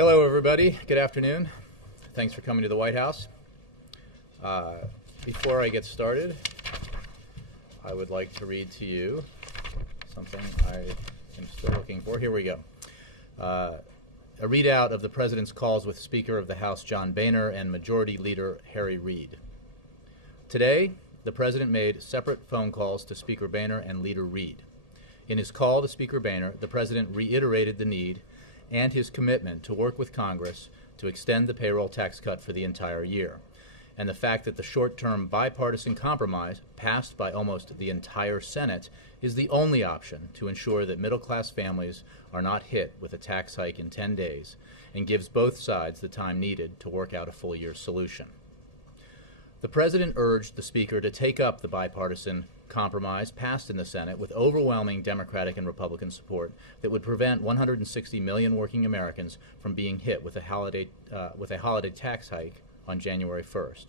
Hello, everybody. Good afternoon. Thanks for coming to the White House. Before I get started, I would like to read to you something I am still looking for. Here we go. A readout of the President's calls with Speaker of the House John Boehner and Majority Leader Harry Reid. Today, the President made separate phone calls to Speaker Boehner and Leader Reid. In his call to Speaker Boehner, the President reiterated the need and his commitment to work with Congress to extend the payroll tax cut for the entire year, and the fact that the short-term bipartisan compromise passed by almost the entire Senate is the only option to ensure that middle-class families are not hit with a tax hike in 10 days and gives both sides the time needed to work out a full-year solution. The President urged the Speaker to take up the bipartisan compromise passed in the Senate with overwhelming Democratic and Republican support that would prevent 160 million working Americans from being hit with a holiday tax hike on January 1st.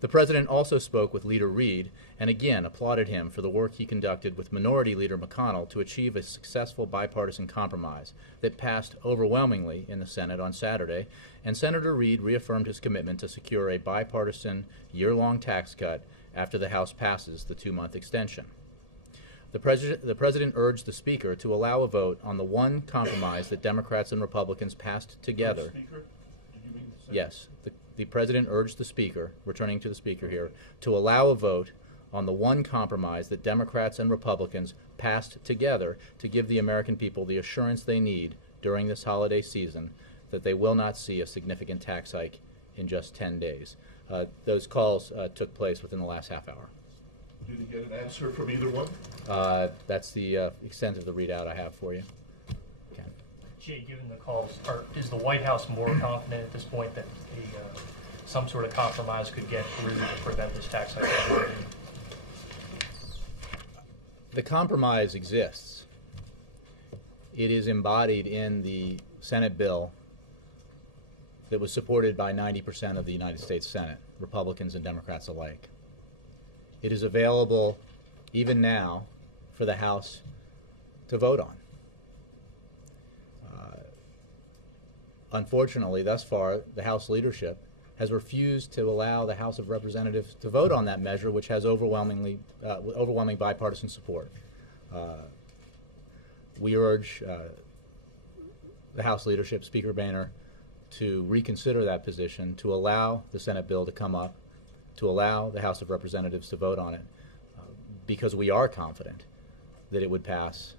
The President also spoke with Leader Reid and again applauded him for the work he conducted with Minority Leader McConnell to achieve a successful bipartisan compromise that passed overwhelmingly in the Senate on Saturday, and Senator Reid reaffirmed his commitment to secure a bipartisan year-long tax cut after the House passes the 2-month extension. The President urged the Speaker to allow a vote on the one compromise that Democrats and Republicans passed together. Speaker? Did you mean the Senate? Yes. The President urged the Speaker, returning to the Speaker here, to allow a vote on the one compromise that Democrats and Republicans passed together to give the American people the assurance they need during this holiday season that they will not see a significant tax hike in just 10 days. Those calls took place within the last half hour. Did you get an answer from either one? That's the extent of the readout I have for you. Ken. Jay, given the calls, is the White House more confident at this point that some sort of compromise could get through to prevent this tax hike? The compromise exists. It is embodied in the Senate bill that was supported by 90% of the United States Senate, Republicans and Democrats alike. It is available even now for the House to vote on. Unfortunately, thus far, the House leadership has refused to allow the House of Representatives to vote on that measure, which has overwhelming bipartisan support. We urge the House leadership, Speaker Boehner, to reconsider that position, to allow the Senate bill to come up, to allow the House of Representatives to vote on it, because we are confident that it would pass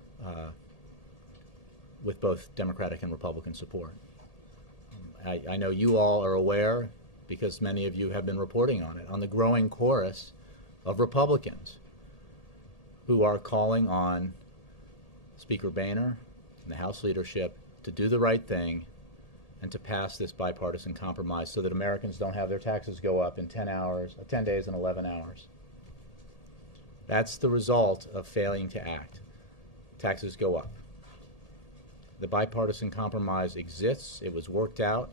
with both Democratic and Republican support. I know you all are aware, because many of you have been reporting on it, on the growing chorus of Republicans who are calling on Speaker Boehner and the House leadership to do the right thing and to pass this bipartisan compromise so that Americans don't have their taxes go up in 10 days and 11 hours. That's the result of failing to act. Taxes go up. The bipartisan compromise exists. It was worked out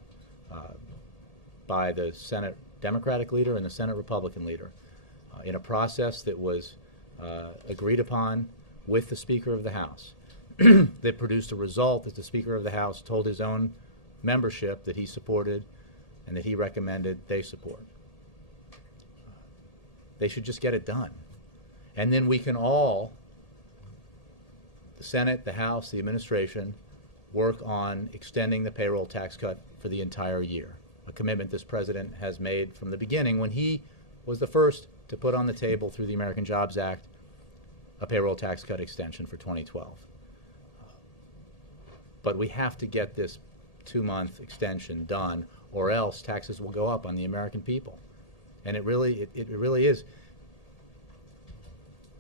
by the Senate Democratic leader and the Senate Republican leader in a process that was agreed upon with the Speaker of the House that produced a result that the Speaker of the House told his own membership that he supported and that he recommended they support. They should just get it done. And then we can all, the Senate, the House, the administration, work on extending the payroll tax cut for the entire year, a commitment this president has made from the beginning when he was the first to put on the table through the American Jobs Act a payroll tax cut extension for 2012. But we have to get this 2-month extension done, or else taxes will go up on the American people. And it really is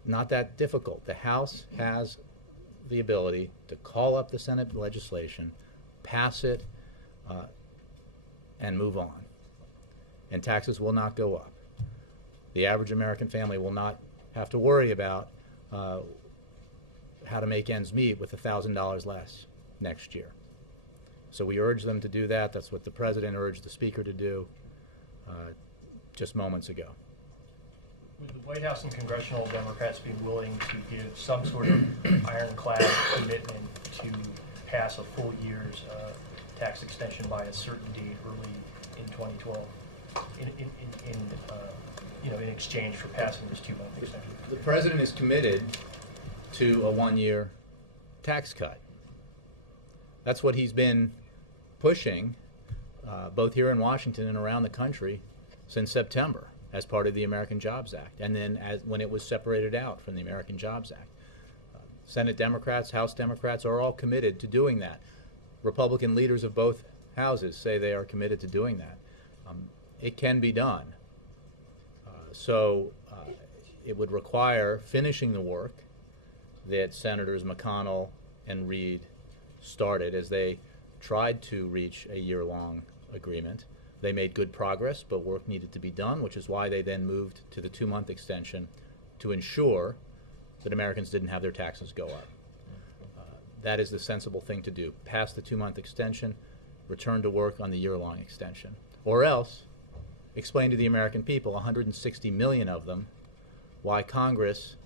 not that difficult. The House has the ability to call up the Senate legislation, pass it, and move on. And taxes will not go up. The average American family will not have to worry about how to make ends meet with $1,000 less next year. So we urge them to do that. That's what the President urged the Speaker to do just moments ago. Would the White House and congressional Democrats be willing to give some sort of ironclad commitment to pass a full year's tax extension by a certain date early in 2012 in exchange for passing this 2-month extension? The president is committed to a 1-year tax cut. That's what he's been pushing, both here in Washington and around the country, since September as part of the American Jobs Act, and then when it was separated out from the American Jobs Act. Senate Democrats, House Democrats are all committed to doing that. Republican leaders of both houses say they are committed to doing that. It can be done. So it would require finishing the work that Senators McConnell and Reid started as they tried to reach a year-long agreement. They made good progress, but work needed to be done, which is why they then moved to the 2-month extension to ensure that Americans didn't have their taxes go up. That is the sensible thing to do. Pass the 2-month extension, return to work on the year-long extension. Or else, explain to the American people, 160 million of them, why Congress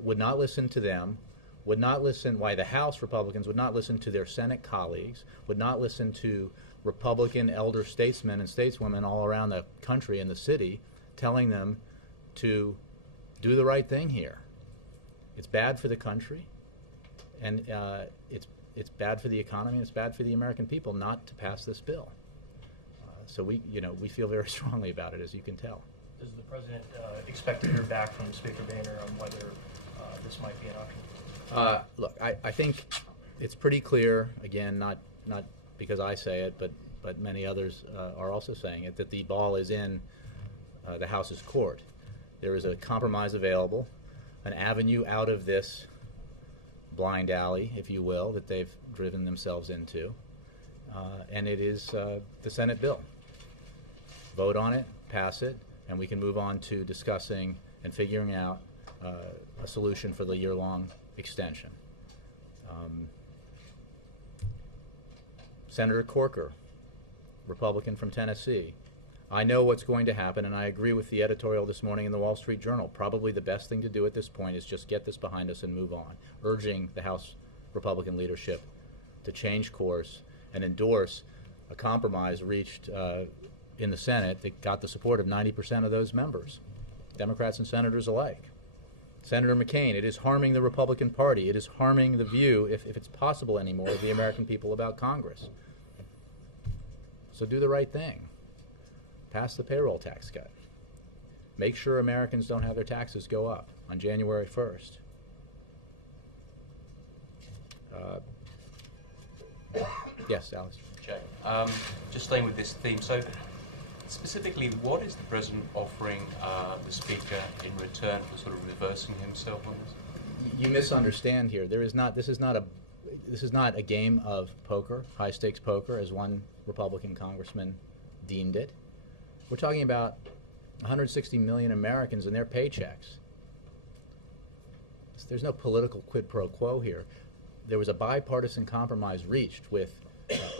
would not listen to them, why the House Republicans would not listen to their Senate colleagues, would not listen to Republican elder statesmen and stateswomen all around the country and the city telling them to do the right thing here. It's bad for the country, and it's bad for the economy, and it's bad for the American people not to pass this bill. So we feel very strongly about it, as you can tell. Does the president expect to hear back from Speaker Boehner on whether this might be an option? Look, I think it's pretty clear, again, not because I say it, but many others are also saying it, that the ball is in the House's court. There is a compromise available, an avenue out of this blind alley, if you will, that they've driven themselves into, and it is the Senate bill. Vote on it, pass it, and we can move on to discussing and figuring out a solution for the year-long extension. Senator Corker, Republican from Tennessee. I know what's going to happen, and I agree with the editorial this morning in the Wall Street Journal. Probably the best thing to do at this point is just get this behind us and move on, urging the House Republican leadership to change course and endorse a compromise reached in the Senate that got the support of 90% of those members, Democrats and senators alike. Senator McCain, it is harming the Republican Party. It is harming the view, if it's possible anymore, of the American people about Congress. So do the right thing. Pass the payroll tax cut. Make sure Americans don't have their taxes go up on January 1st. Yes, Alice. Jay, just staying with this theme. So, specifically, what is the president offering the speaker in return for sort of reversing himself on this? You misunderstand here. This is not a game of poker, high stakes poker, as one Republican congressman deemed it. We're talking about 160 million Americans and their paychecks. There's no political quid pro quo here. There was a bipartisan compromise reached with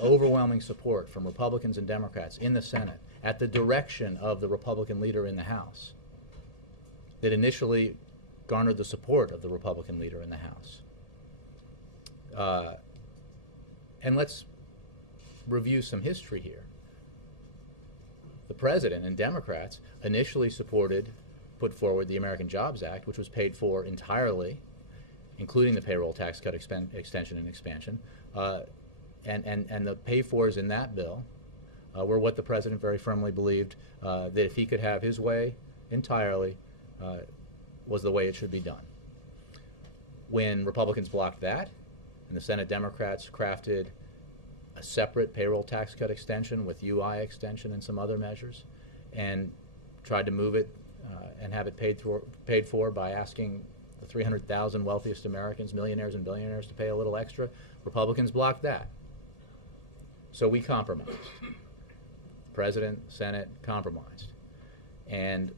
overwhelming support from Republicans and Democrats in the Senate at the direction of the Republican leader in the House that initially garnered the support of the Republican leader in the House. And let's review some history here. The president and Democrats initially put forward the American Jobs Act, which was paid for entirely, including the payroll tax cut extension and expansion. And the pay-fors in that bill were what the president very firmly believed that if he could have his way entirely, was the way it should be done. When Republicans blocked that, and the Senate Democrats crafted a separate payroll tax cut extension with UI extension and some other measures, and tried to move it and have it paid for by asking the 300,000 wealthiest Americans, millionaires and billionaires, to pay a little extra, Republicans blocked that. So we compromised. President, Senate compromised. And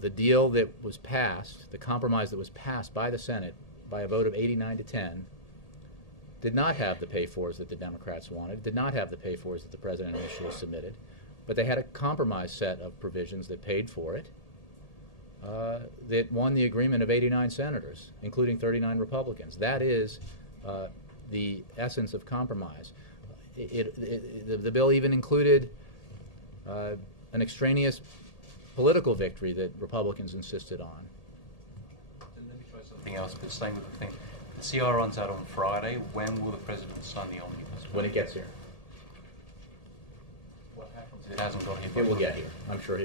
the deal that was passed, the compromise that was passed by the Senate by a vote of 89-10, did not have the pay-fors that the Democrats wanted, did not have the pay-fors that the president initially submitted, but they had a compromise set of provisions that paid for it, that won the agreement of 89 senators, including 39 Republicans. That is the essence of compromise. The bill even included an extraneous political victory that Republicans insisted on. Then let me try something else, but staying with the thing. The CR runs out on Friday. When will the President sign the omnibus? When it gets here. What happens if it hasn't got here? It will get here. I'm sure.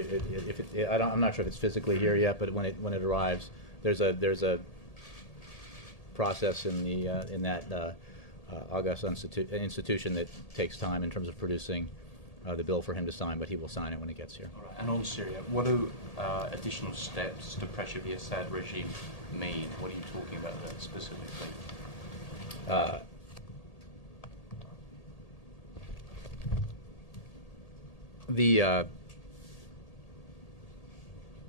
I'm not sure if it's physically here yet, but when it arrives, there's a process in that august institution that takes time in terms of producing the bill for him to sign, but he will sign it when it gets here. All right. And on Syria, what do additional steps to pressure the Assad regime mean? What are you talking about there specifically? The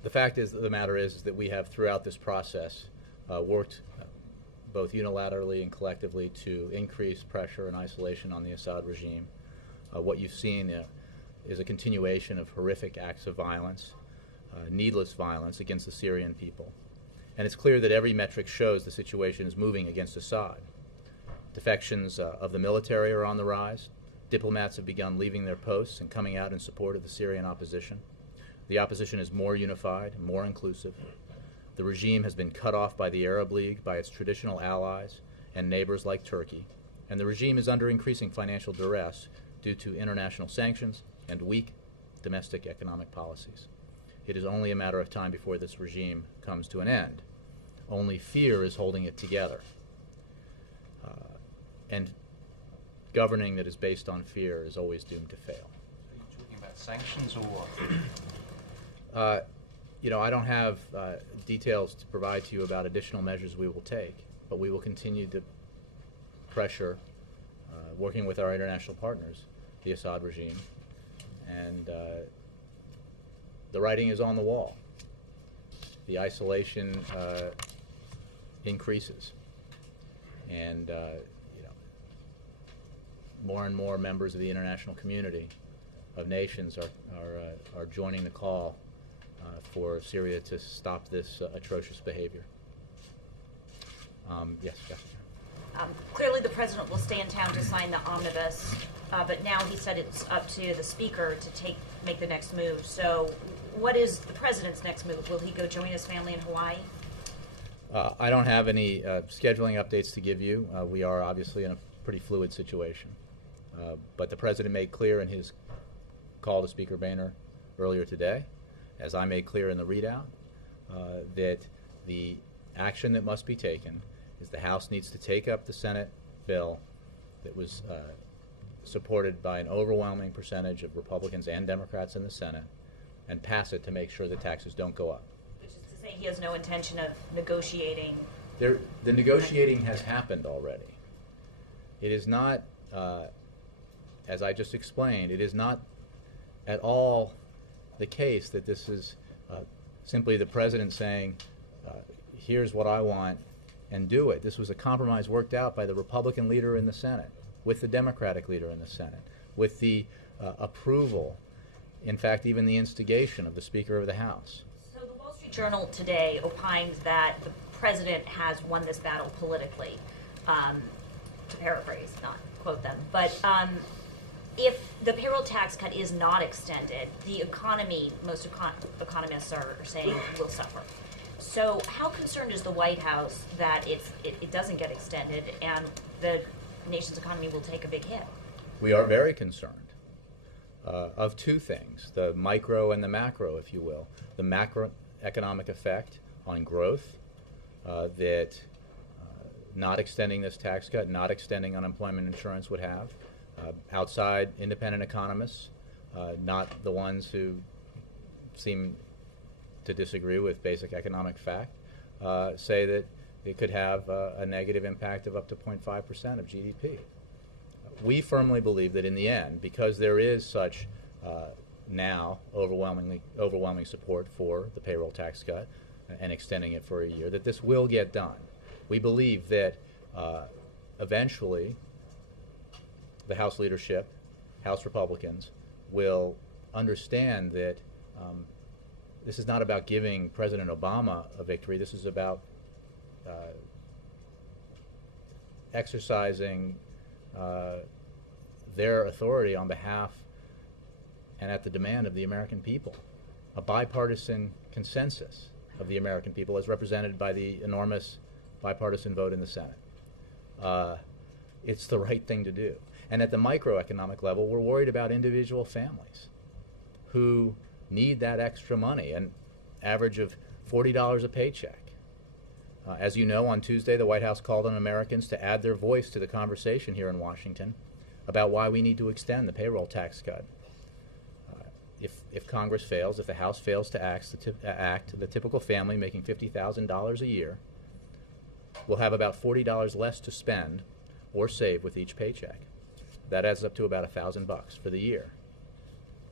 fact is, the matter is that we have throughout this process worked both unilaterally and collectively to increase pressure and isolation on the Assad regime. What you've seen is a continuation of horrific acts of violence, needless violence against the Syrian people. And it's clear that every metric shows the situation is moving against Assad. Defections of the military are on the rise. Diplomats have begun leaving their posts and coming out in support of the Syrian opposition. The opposition is more unified, more inclusive. The regime has been cut off by the Arab League, by its traditional allies and neighbors like Turkey, and the regime is under increasing financial duress due to international sanctions and weak domestic economic policies. It is only a matter of time before this regime comes to an end. Only fear is holding it together. And governing that is based on fear is always doomed to fail. Are you talking about sanctions or what? I don't have details to provide to you about additional measures we will take, but we will continue to pressure, working with our international partners, the Assad regime, and the writing is on the wall. The isolation increases, and more and more members of the international community of nations are joining the call for Syria to stop this atrocious behavior. Yes, Jessica. Clearly the president will stay in town to sign the omnibus, but now he said it's up to the speaker to make the next move. So what is the president's next move? Will he go join his family in Hawaii? I don't have any scheduling updates to give you. We are obviously in a pretty fluid situation. But the president made clear in his call to Speaker Boehner earlier today, as I made clear in the readout, that the action that must be taken is the House needs to take up the Senate bill that was supported by an overwhelming percentage of Republicans and Democrats in the Senate and pass it to make sure the taxes don't go up. Which is to say he has no intention of negotiating. The negotiating has happened already. It is not, as I just explained, it is not at all the case that this is simply the president saying, here's what I want, and do it. This was a compromise worked out by the Republican leader in the Senate, with the Democratic leader in the Senate, with the approval, in fact, even the instigation of the Speaker of the House. So the Wall Street Journal today opines that the president has won this battle politically, to paraphrase, not quote them. But if the payroll tax cut is not extended, the economy, most economists are saying, will suffer. So how concerned is the White House that it doesn't get extended and the nation's economy will take a big hit? We are very concerned of two things, the micro and the macro, if you will. The macroeconomic effect on growth that not extending this tax cut, not extending unemployment insurance would have. Outside independent economists, not the ones who seem to disagree with basic economic fact, say that it could have a negative impact of up to 0.5% of GDP. We firmly believe that in the end, because there is such now overwhelming support for the payroll tax cut and extending it for a year, that this will get done. We believe that eventually the House leadership, House Republicans, will understand that this is not about giving President Obama a victory. This is about exercising their authority on behalf and at the demand of the American people, a bipartisan consensus of the American people as represented by the enormous bipartisan vote in the Senate. It's the right thing to do. And at the microeconomic level, we're worried about individual families who need that extra money, an average of $40 a paycheck. As you know, on Tuesday, the White House called on Americans to add their voice to the conversation here in Washington about why we need to extend the payroll tax cut. If Congress fails, if the House fails to act, the typical family making $50,000 a year will have about $40 less to spend or save with each paycheck. That adds up to about $1,000 for the year.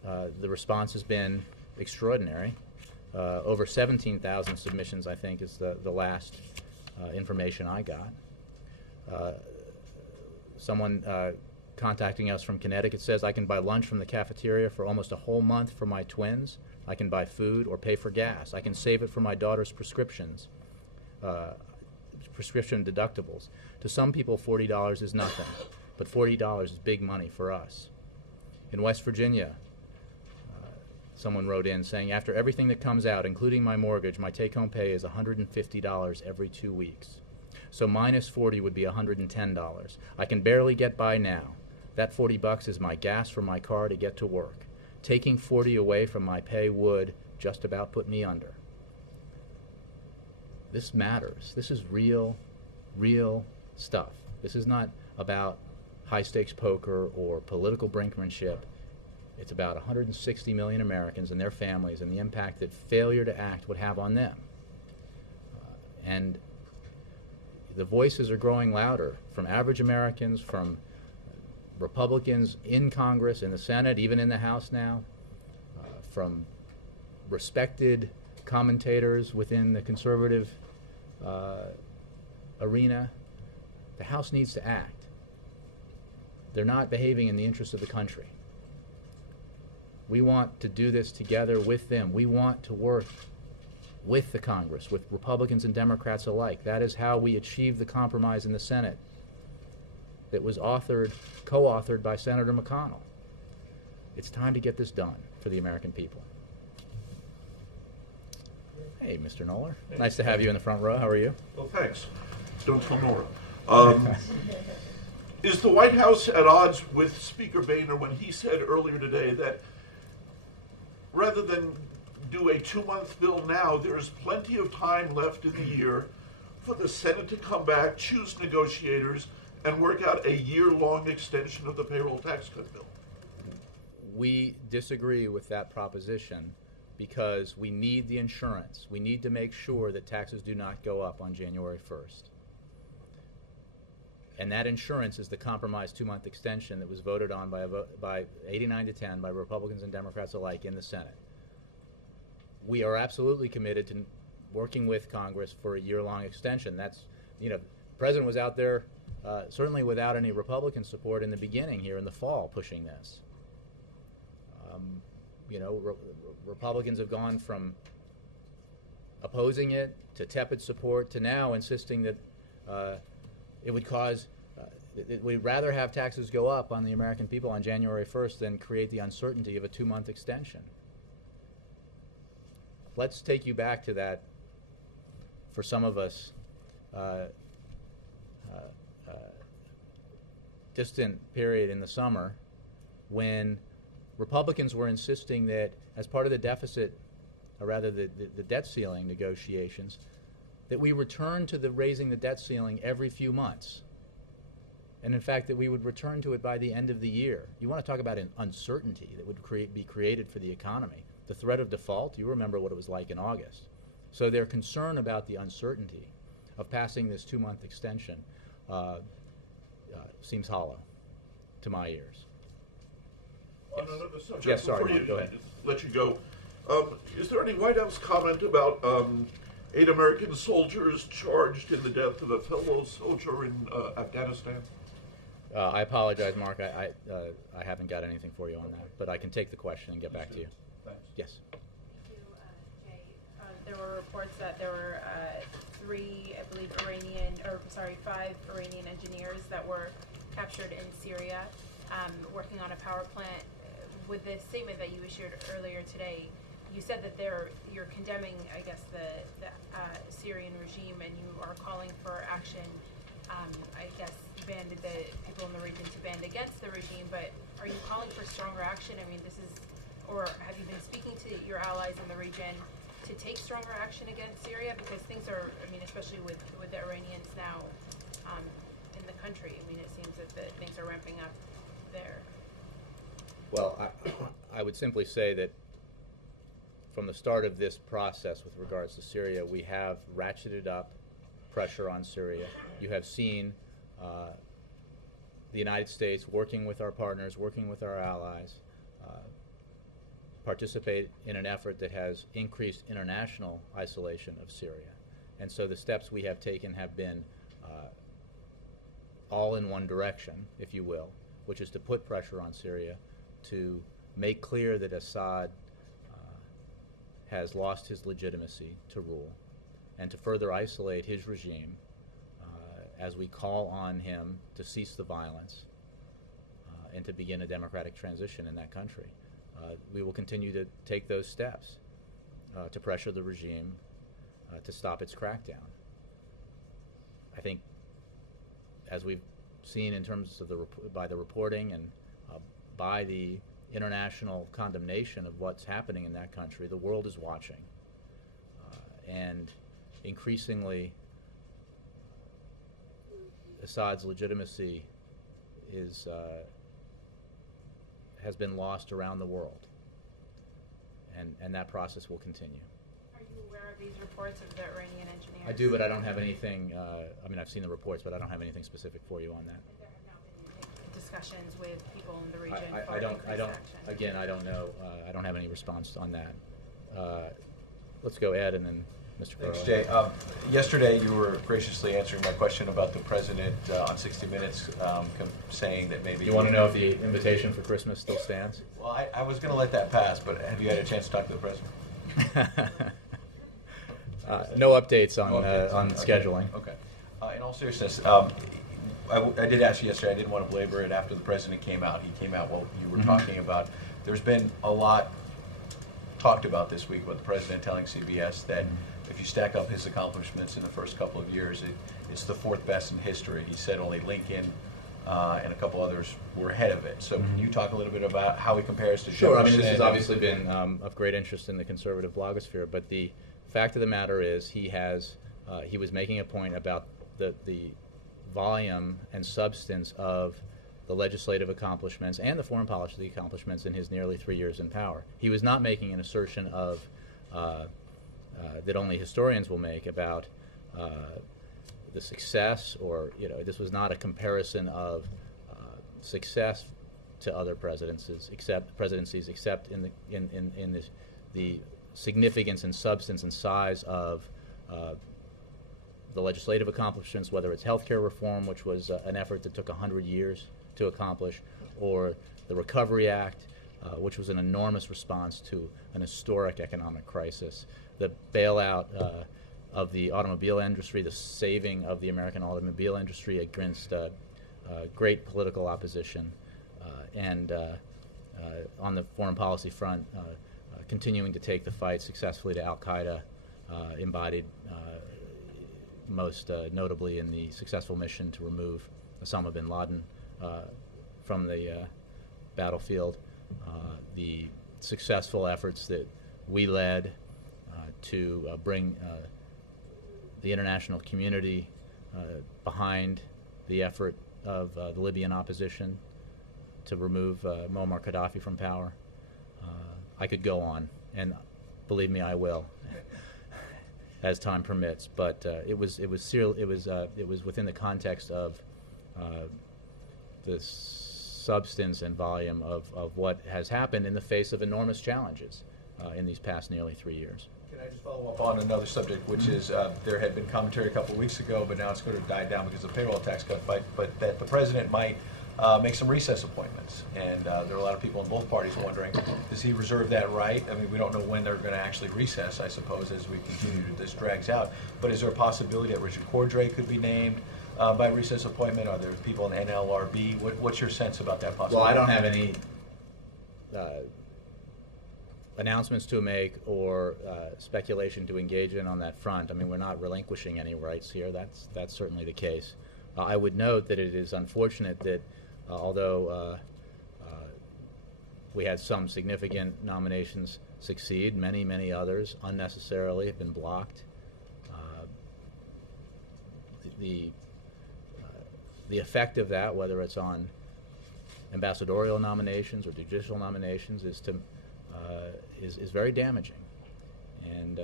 The response has been extraordinary. Over 17,000 submissions, I think, is the last information I got. Someone contacting us from Connecticut says, I can buy lunch from the cafeteria for almost a whole month for my twins. I can buy food or pay for gas. I can save it for my daughter's prescriptions, prescription deductibles. To some people, $40 is nothing, but $40 is big money for us. In West Virginia, someone wrote in saying, after everything that comes out, including my mortgage, my take-home pay is $150 every 2 weeks. So minus 40 would be $110. I can barely get by now. That $40 is my gas for my car to get to work. Taking 40 away from my pay would just about put me under. This matters. This is real stuff. This is not about high-stakes poker or political brinkmanship. It's about 160 million Americans and their families and the impact that failure to act would have on them. And the voices are growing louder from average Americans, from Republicans in Congress, in the Senate, even in the House now, from respected commentators within the conservative arena. The House needs to act. They're not behaving in the interest of the country. We want to do this together with them. We want to work with the Congress, with Republicans and Democrats alike. That is how we achieved the compromise in the Senate that was co-authored by Senator McConnell. It's time to get this done for the American people. Hey, Mr. Noller. Hey. Nice to have you in the front row. How are you? Well, thanks. Don't tell Nora. Is the White House at odds with Speaker Boehner when he said earlier today that rather than do a 2-month bill now, there's plenty of time left in the year for the Senate to come back, choose negotiators, and work out a year-long extension of the payroll tax cut bill? We disagree with that proposition because we need the insurance. We need to make sure that taxes do not go up on January 1st. And that insurance is the compromise 2-month extension that was voted on by 89 to 10 by Republicans and Democrats alike in the Senate. We are absolutely committed to working with Congress for a year-long extension. That's, the President was out there certainly without any Republican support in the beginning here in the fall pushing this. Republicans have gone from opposing it to tepid support to now insisting that it would cause, we'd rather have taxes go up on the American people on January 1st than create the uncertainty of a 2-month extension. Let's take you back to that, for some of us, distant period in the summer when Republicans were insisting that as part of the deficit, or rather the debt ceiling negotiations, that we return to raising the debt ceiling every few months. And in fact, that we would return to it by the end of the year. You want to talk about an uncertainty that would be created for the economy. The threat of default, you remember what it was like in August. So their concern about the uncertainty of passing this 2-month extension seems hollow to my ears. On another subject, Yes, sorry, before Mark, go ahead. let you go, is there any White House comment about 8 American soldiers charged in the death of a fellow soldier in Afghanistan? I apologize, Mark. I haven't got anything for you on that, but I can take the question and get back to you. Thanks. Yes. Thank you, Jay. There were reports that there were 5 Iranian engineers that were captured in Syria, working on a power plant. With the statement that you issued earlier today, you said that you're condemning, I guess, the Syrian regime, and you are calling for action. I guess you banded the people in the region to band against the regime, but are you calling for stronger action? I mean, or have you been speaking to your allies in the region to take stronger action against Syria? Because things are, I mean, especially with the Iranians now in the country, I mean, it seems that things are ramping up there. Well, I would simply say that from the start of this process with regards to Syria, we have ratcheted up pressure on Syria. You have seen the United States working with our partners, working with our allies, participate in an effort that has increased international isolation of Syria. And so the steps we have taken have been all in one direction, if you will, which is to put pressure on Syria to make clear that Assad has lost his legitimacy to rule, and to further isolate his regime as we call on him to cease the violence and to begin a democratic transition in that country. We will continue to take those steps to pressure the regime to stop its crackdown. I think, as we've seen in terms of by the reporting and by the international condemnation of what's happening in that country, the world is watching. And increasingly, Assad's legitimacy has been lost around the world. And that process will continue. Are you aware of these reports of the Iranian engineers? I do, but I don't have anything, I mean, I've seen the reports, but I don't have anything specific for you on that. There have not been discussions with people in the region I don't, action. again, I don't know, I don't have any response on that. Let's go Ed and then Mr. Perot. Thanks, Jay. Yesterday, you were graciously answering my question about the president on 60 Minutes, saying that maybe... You want to know if the invitation for Christmas still stands? Well, I was going to let that pass, but have you had a chance to talk to the president? No updates on, No updates. on scheduling. Okay. In all seriousness, I did ask you yesterday, I didn't want to belabor it after the president came out. He came out while you were talking about, there's been a lot talked about this week about the president telling CBS that if you stack up his accomplishments in the first couple of years, it's the 4th best in history. He said only Lincoln and a couple others were ahead of it. So can you talk a little bit about how he compares to Sure. I mean, Jefferson? this has obviously been of great interest in the conservative blogosphere, but the fact of the matter is he was making a point about the volume and substance of the legislative accomplishments and the foreign policy accomplishments in his nearly 3 years in power. He was not making an assertion of that only historians will make about the success, or this was not a comparison of success to other presidencies, except in the significance and substance and size of the legislative accomplishments, whether it's healthcare reform, which was an effort that took 100 years to accomplish, or the Recovery Act, which was an enormous response to an historic economic crisis, the bailout of the automobile industry, the saving of the American automobile industry against great political opposition, and on the foreign policy front, continuing to take the fight successfully to Al-Qaeda, embodied most notably in the successful mission to remove Osama bin Laden from the battlefield, the successful efforts that we led to bring the international community behind the effort of the Libyan opposition to remove Muammar Gaddafi from power. I could go on, and believe me, I will, as time permits. But it was within the context of the substance and volume of what has happened in the face of enormous challenges in these past nearly 3 years. Can I just follow up on another subject, which is there had been commentary a couple of weeks ago, but now it's going to die down because of the payroll tax cut, but that the president might make some recess appointments. And there are a lot of people in both parties wondering, does he reserve that right? I mean, we don't know when they're going to actually recess, I suppose, as we continue to, this drags out. But is there a possibility that Richard Cordray could be named by recess appointment? Are there people in NLRB? What's your sense about that possibility? Well, I don't have any announcements to make or speculation to engage in on that front. I mean, we're not relinquishing any rights here. That's certainly the case. I would note that it is unfortunate that although we had some significant nominations succeed, many others unnecessarily have been blocked. The effect of that, whether it's on ambassadorial nominations or judicial nominations, is very damaging, and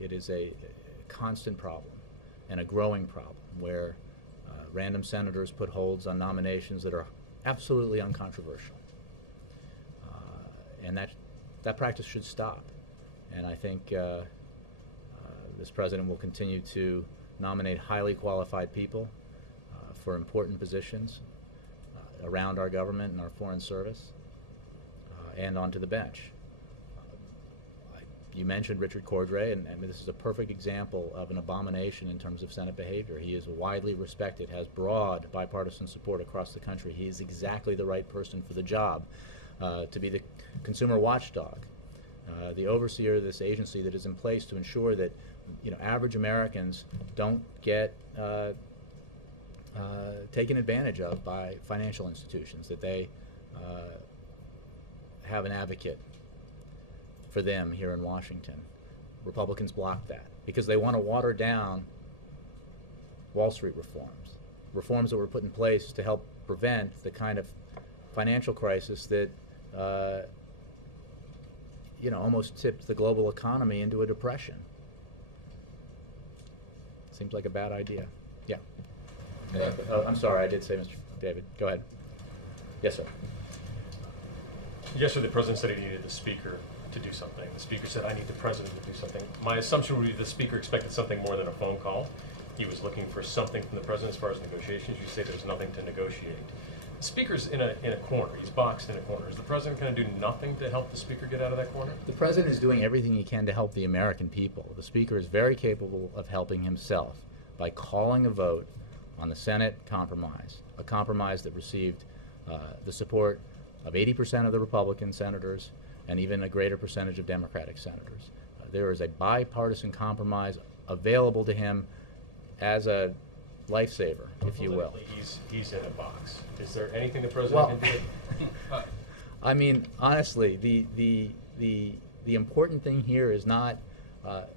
it is a constant problem and a growing problem where random senators put holds on nominations that are absolutely uncontroversial, and that practice should stop. And I think this president will continue to nominate highly qualified people for important positions around our government and our foreign service and onto the bench. You mentioned Richard Cordray, and this is a perfect example of an abomination in terms of Senate behavior. He is widely respected, has broad bipartisan support across the country. He is exactly the right person for the job, to be the consumer watchdog, the overseer of this agency that is in place to ensure that average Americans don't get taken advantage of by financial institutions, that they have an advocate for them here in Washington. Republicans block that because they want to water down Wall Street reforms that were put in place to help prevent the kind of financial crisis that almost tipped the global economy into a depression. Seems like a bad idea. Yeah. I'm sorry, I did say Mr. David. Go ahead. Yes, sir. Yesterday, the president said he needed the speaker to do something. The speaker said, I need the president to do something. My assumption would be the speaker expected something more than a phone call. He was looking for something from the president as far as negotiations. You say there's nothing to negotiate. The speaker's in a corner. He's boxed in a corner. Is the president going to do nothing to help the speaker get out of that corner? The president is doing everything he can to help the American people. The speaker is very capable of helping himself by calling a vote on the Senate compromise, a compromise that received the support of 80% of the Republican senators and even a greater percentage of Democratic senators. There is a bipartisan compromise available to him as a lifesaver, if you will. He's in a box. Is there anything the president can do? I mean, honestly, the important thing here is not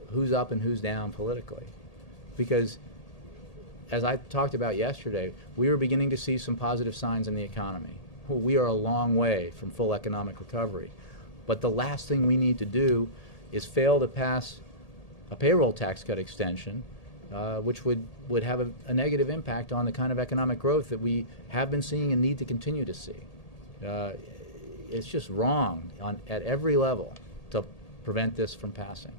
who's up and who's down politically, because as I talked about yesterday, we are beginning to see some positive signs in the economy. We are a long way from full economic recovery. But the last thing we need to do is fail to pass a payroll tax cut extension, which would have a negative impact on the kind of economic growth that we have been seeing and need to continue to see. It's just wrong at every level to prevent this from passing.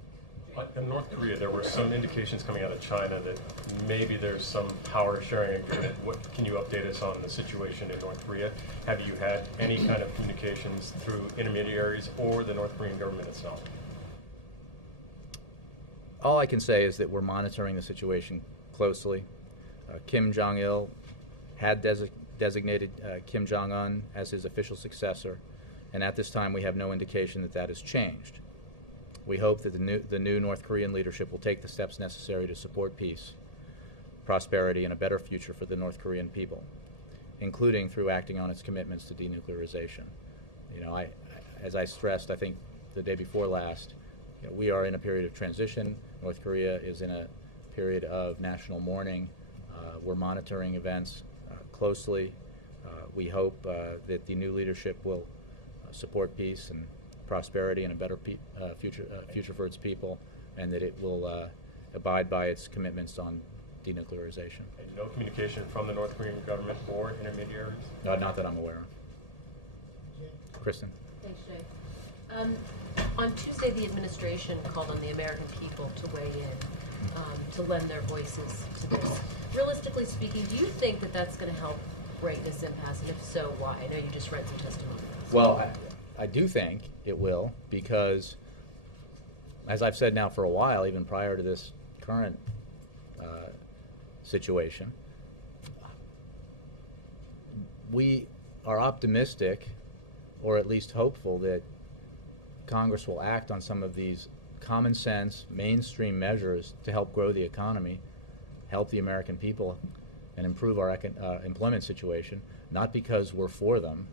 In North Korea, there were some indications coming out of China that maybe there's some power sharing agreement. What can you update us on the situation in North Korea? Have you had any kind of communications through intermediaries or the North Korean government itself? All I can say is that we're monitoring the situation closely. Kim Jong-il had designated Kim Jong-un as his official successor, and at this time we have no indication that that has changed. We hope that the new North Korean leadership will take the steps necessary to support peace, prosperity, and a better future for the North Korean people, including through acting on its commitments to denuclearization. As I stressed, I think the day before last, we are in a period of transition. North Korea is in a period of national mourning. We're monitoring events closely. We hope that the new leadership will support peace and prosperity and a better future for its people, and that it will abide by its commitments on denuclearization. And no communication from the North Korean government or intermediaries? No, not that I'm aware of. Kristen? Thanks, Jay. On Tuesday, the administration called on the American people to weigh in, to lend their voices to this. Realistically speaking, do you think that that's going to help break this impasse, and if so, why? I know you just read some testimony. Well, I do think it will, because, as I've said now for a while, even prior to this current situation, we are optimistic, or at least hopeful, that Congress will act on some of these common sense, mainstream measures to help grow the economy, help the American people, and improve our employment situation, not because we're for them.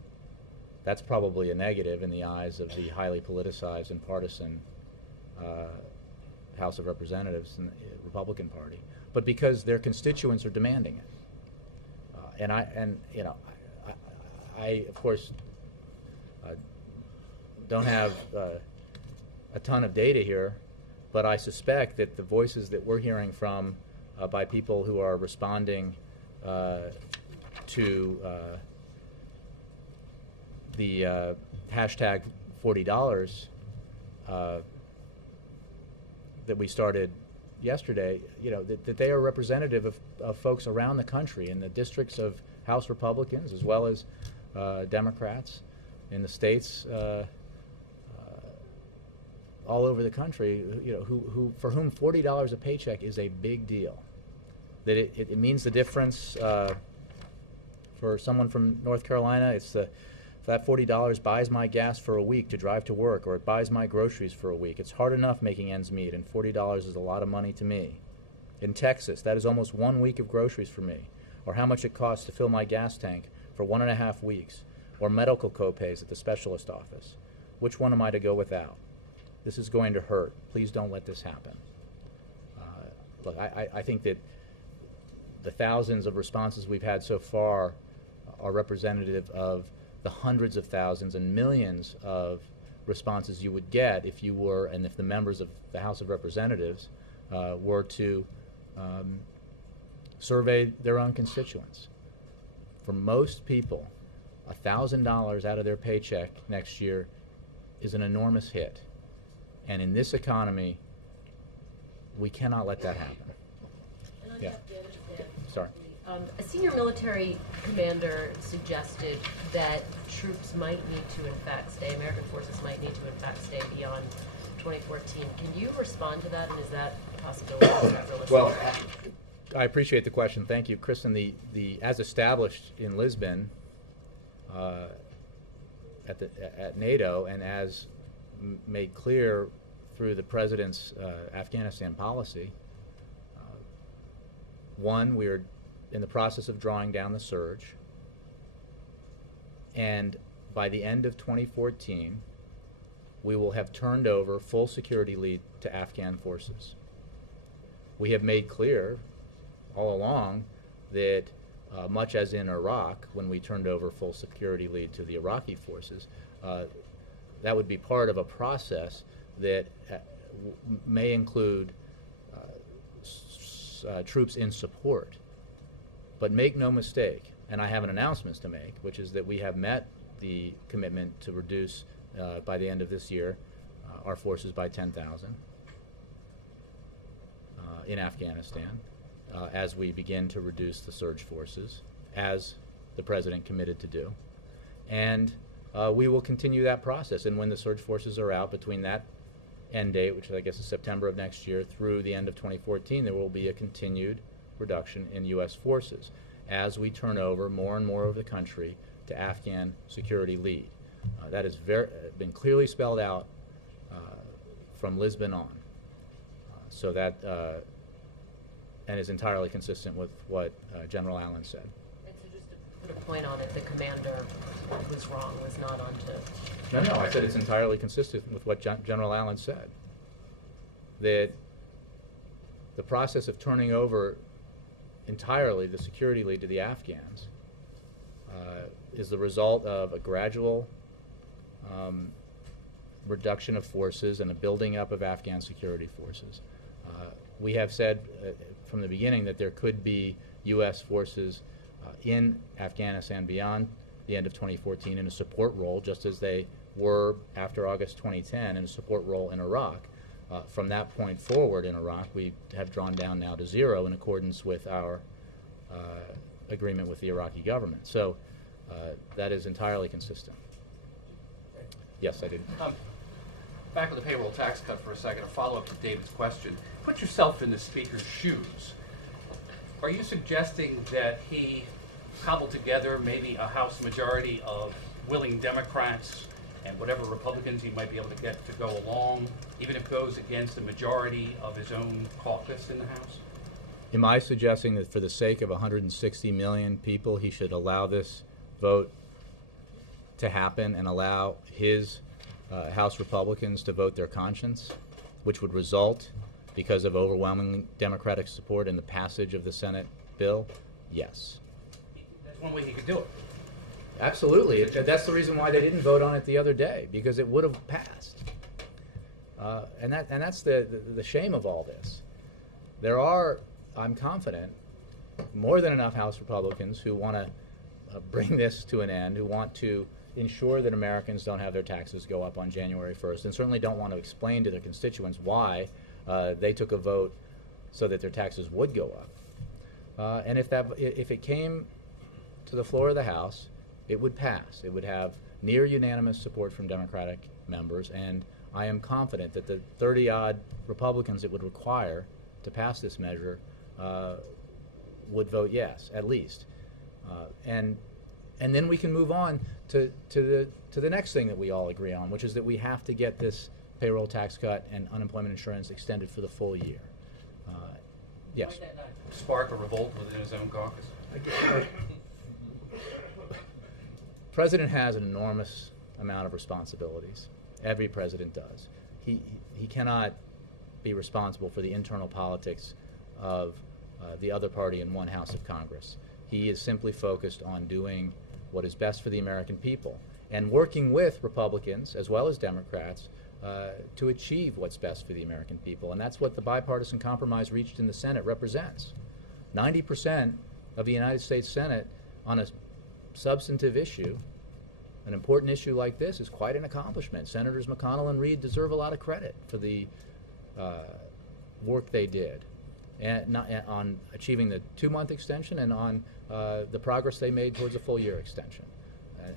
That's probably a negative in the eyes of the highly politicized and partisan House of Representatives and the Republican Party, but because their constituents are demanding it. I of course don't have a ton of data here, but I suspect that the voices that we're hearing from by people who are responding to the hashtag $40 that we started yesterday, that they are representative of folks around the country in the districts of House Republicans as well as Democrats in the states all over the country, who for whom $40 a paycheck is a big deal. That it means the difference for someone from North Carolina. It's if that $40 buys my gas for a week to drive to work, or it buys my groceries for a week. It's hard enough making ends meet, and $40 is a lot of money to me. In Texas, that is almost 1 week of groceries for me, or how much it costs to fill my gas tank for 1.5 weeks, or medical copays at the specialist office. Which one am I to go without? This is going to hurt. Please don't let this happen. Look, I think that the thousands of responses we've had so far are representative of the hundreds of thousands and millions of responses you would get if you were, and if the members of the House of Representatives were to survey their own constituents. For most people, $1,000 out of their paycheck next year is an enormous hit. And in this economy, we cannot let that happen. Yeah. Sorry. A senior military commander suggested that troops might need to, in fact, stay, American forces might need to, in fact, stay beyond 2014. Can you respond to that, and is that a possibility? Is that realistic? Well, I appreciate the question. Thank you, Kristen. The as established in Lisbon at NATO, and as made clear through the President's Afghanistan policy, one, we're in the process of drawing down the surge, and by the end of 2014, we will have turned over full security lead to Afghan forces. We have made clear all along that much as in Iraq, when we turned over full security lead to the Iraqi forces, that would be part of a process that may include troops in support. But make no mistake, and I have an announcement to make, which is that we have met the commitment to reduce, by the end of this year, our forces by 10,000 in Afghanistan, as we begin to reduce the surge forces, as the President committed to do. And we will continue that process, and when the surge forces are out, between that end date, which I guess is September of next year, through the end of 2014, there will be a continued reduction in U.S. forces as we turn over more and more of the country to Afghan security lead. That has been clearly spelled out from Lisbon on. So that and is entirely consistent with what General Allen said. And so just to put a point on it, the commander was wrong, was not on to... No, I said it's entirely consistent with what General Allen said. That the process of turning over entirely the security lead to the Afghans is the result of a gradual reduction of forces and a building up of Afghan security forces. We have said from the beginning that there could be U.S. forces in Afghanistan beyond the end of 2014 in a support role, just as they were after August 2010 in a support role in Iraq. From that point forward in Iraq, we have drawn down now to 0 in accordance with our agreement with the Iraqi government. So that is entirely consistent. Yes, I did. Back on the payroll tax cut for a second, a follow-up to David's question. Put yourself in the speaker's shoes. Are you suggesting that he cobbled together maybe a House majority of willing Democrats and whatever Republicans he might be able to get to go along, even if it goes against the majority of his own caucus in the House? Am I suggesting that for the sake of 160 million people, he should allow this vote to happen and allow his House Republicans to vote their conscience, which would result, because of overwhelming Democratic support, in the passage of the Senate bill? Yes. That's one way he could do it. Absolutely. That's the reason why they didn't vote on it the other day, because it would have passed. And that's the shame of all this. There are, I'm confident, more than enough House Republicans who want to bring this to an end, who want to ensure that Americans don't have their taxes go up on January 1st, and certainly don't want to explain to their constituents why they took a vote so that their taxes would go up. And if it came to the floor of the House, it would pass. It would have near unanimous support from Democratic members, and I am confident that the 30-odd Republicans it would require to pass this measure would vote yes, at least. And then we can move on to the next thing that we all agree on, which is that we have to get this payroll tax cut and unemployment insurance extended for the full year. Yes. Might that not spark a revolt within his own caucus? President has an enormous amount of responsibilities. Every president does. He cannot be responsible for the internal politics of the other party in one house of Congress. He is simply focused on doing what is best for the American people and working with Republicans as well as Democrats to achieve what's best for the American people. And that's what the bipartisan compromise reached in the Senate represents. 90% of the United States Senate on a substantive issue, an important issue like this, is quite an accomplishment. Senators McConnell and Reid deserve a lot of credit for the work they did and on achieving the 2-month extension and on the progress they made towards a full year extension.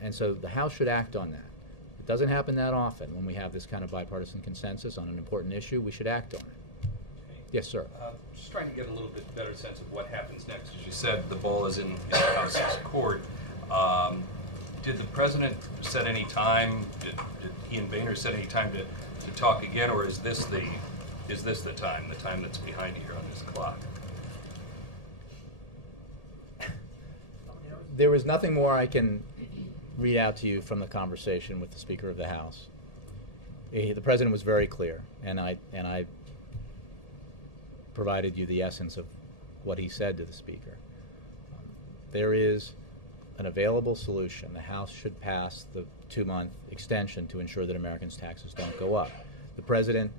And so the House should act on that. It doesn't happen that often when we have this kind of bipartisan consensus on an important issue. We should act on it. Yes, sir. Just trying to get a little bit better sense of what happens next. As you said, the ball is in the House's court. Did the president set any time? Did he and Boehner set any time to talk again, or is this the time that's behind you here on this clock? There was nothing more I can read out to you from the conversation with the Speaker of the House. The President was very clear, and I provided you the essence of what he said to the Speaker. There is an available solution. The House should pass the 2-month extension to ensure that Americans' taxes don't go up. The President,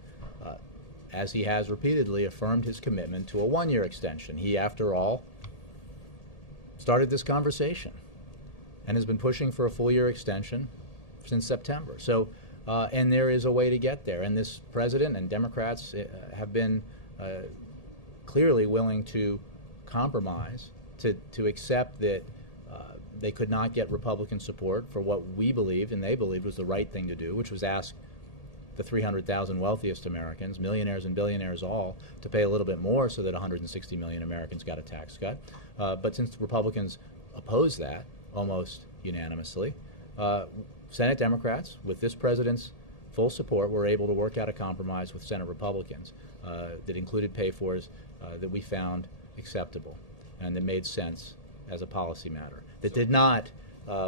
as he has repeatedly, affirmed his commitment to a 1-year extension. He, after all, started this conversation and has been pushing for a full year extension since September. So, and there is a way to get there. And this President and Democrats have been clearly willing to compromise, to accept that they could not get Republican support for what we believed and they believed was the right thing to do, which was ask the 300,000 wealthiest Americans, millionaires and billionaires all, to pay a little bit more so that 160 million Americans got a tax cut. But since Republicans opposed that almost unanimously, Senate Democrats, with this president's full support, were able to work out a compromise with Senate Republicans that included pay-fors that we found acceptable and that made sense as a policy matter, that did not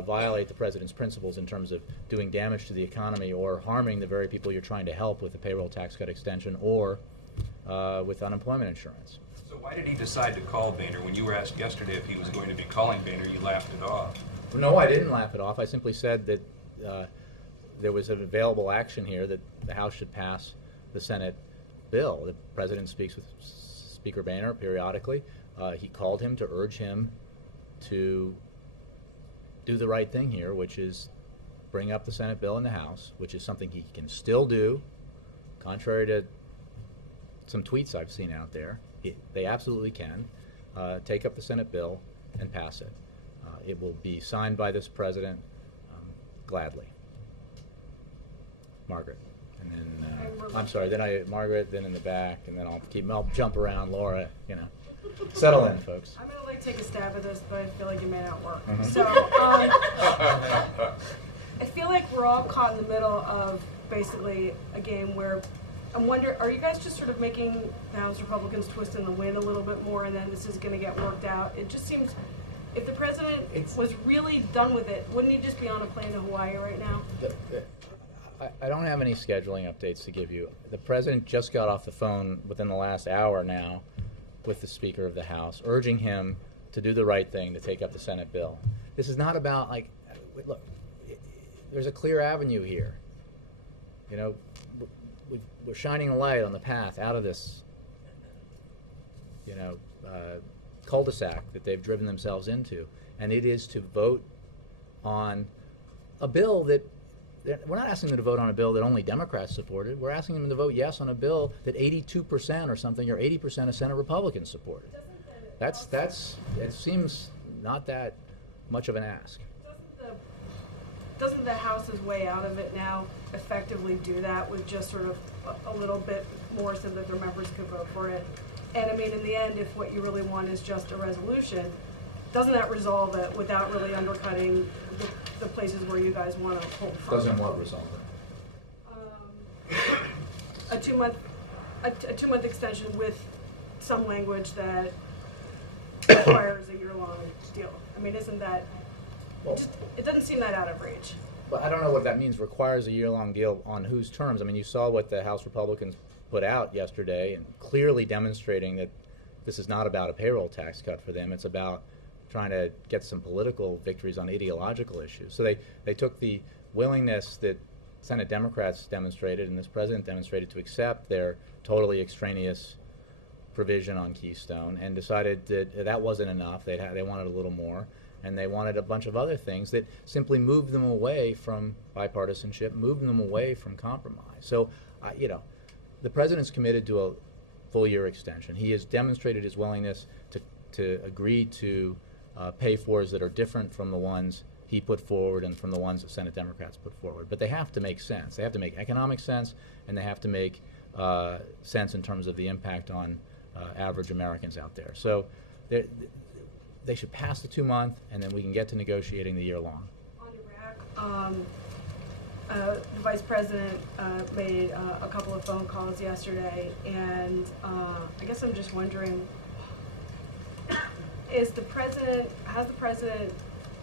violate the president's principles in terms of doing damage to the economy or harming the very people you're trying to help with the payroll tax cut extension or with unemployment insurance. So why did he decide to call Boehner? When you were asked yesterday if he was going to be calling Boehner, you laughed it off. No, I didn't laugh it off. I simply said that there was an available action here, that the House should pass the Senate bill. The president speaks with Speaker Boehner periodically. He called him to urge him to do the right thing here, which is bring up the Senate bill in the House, which is something he can still do, contrary to some tweets I've seen out there. They absolutely can take up the Senate bill and pass it. It will be signed by this president gladly. Margaret. And then, I'm sorry, then Margaret, then in the back, and then I'll jump around, Laura, you know. Settle in, folks. I'm gonna like take a stab at this, but I feel like it may not work. Mhm. So, I feel like we're all caught in the middle of basically a game where I'm wondering, are you guys just sort of making the House Republicans twist in the wind a little bit more, and then this is gonna get worked out? It just seems, if the president was really done with it, wouldn't he just be on a plane to Hawaii right now? I don't have any scheduling updates to give you. The president just got off the phone within the last hour now with the Speaker of the House, urging him to do the right thing, to take up the Senate bill. This is not about, like, look, there's a clear avenue here. You know, we're shining a light on the path out of this, you know, cul-de-sac that they've driven themselves into, and it is to vote on a bill that we're not asking them to vote on a bill that only Democrats supported. We're asking them to vote yes on a bill that 82% or something, or 80% of Senate Republicans supported. It seems not that much of an ask. Doesn't the House's way out of it now effectively do that with just sort of a little bit more so that their members could vote for it? And I mean, in the end, if what you really want is just a resolution, doesn't that resolve it without really undercutting the places where you guys want to hold from? Doesn't what resolve it? A two-month extension with some language that requires a year-long deal. I mean, isn't that, it doesn't seem that out of reach. Well, I don't know what that means, requires a year-long deal on whose terms. I mean, you saw what the House Republicans put out yesterday, and clearly demonstrating that this is not about a payroll tax cut for them. It's about trying to get some political victories on ideological issues. So they took the willingness that Senate Democrats demonstrated and this president demonstrated to accept their totally extraneous provision on Keystone and decided that that wasn't enough. They wanted a little more, and they wanted a bunch of other things that simply moved them away from bipartisanship, moved them away from compromise. So, you know, the president's committed to a full-year extension. He has demonstrated his willingness to agree to pay-fors that are different from the ones he put forward and from the ones that Senate Democrats put forward. But they have to make sense. They have to make economic sense, and they have to make sense in terms of the impact on average Americans out there. So they should pass the 2-month, and then we can get to negotiating the year-long. On Iraq, the vice president made a couple of phone calls yesterday, and I guess I'm just wondering, has the president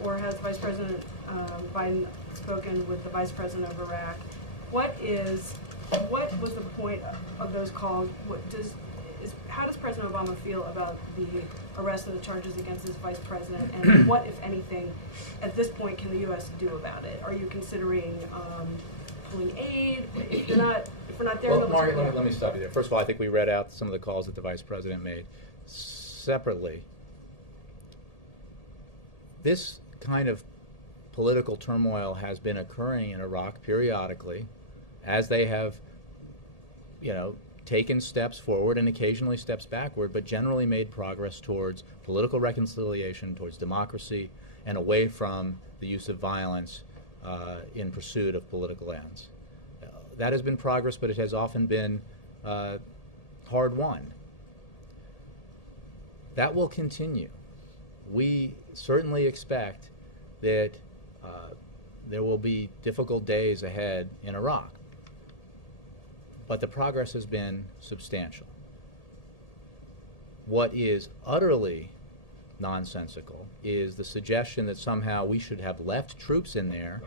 or has Vice President Biden spoken with the vice president of Iraq? What was the point of those calls? How does President Obama feel about the arrest and the charges against his vice president, and what, if anything, at this point can the U.S. do about it? Are you considering pulling aid? If we're not there, well, Margaret, let me stop you there. First of all, I think we read out some of the calls that the vice president made. Separately, this kind of political turmoil has been occurring in Iraq periodically as they have, you know, taken steps forward and occasionally steps backward, but generally made progress towards political reconciliation, towards democracy, and away from the use of violence in pursuit of political ends. That has been progress, but it has often been hard-won. That will continue. We certainly expect that there will be difficult days ahead in Iraq, but the progress has been substantial. What is utterly nonsensical is the suggestion that somehow we should have left troops in there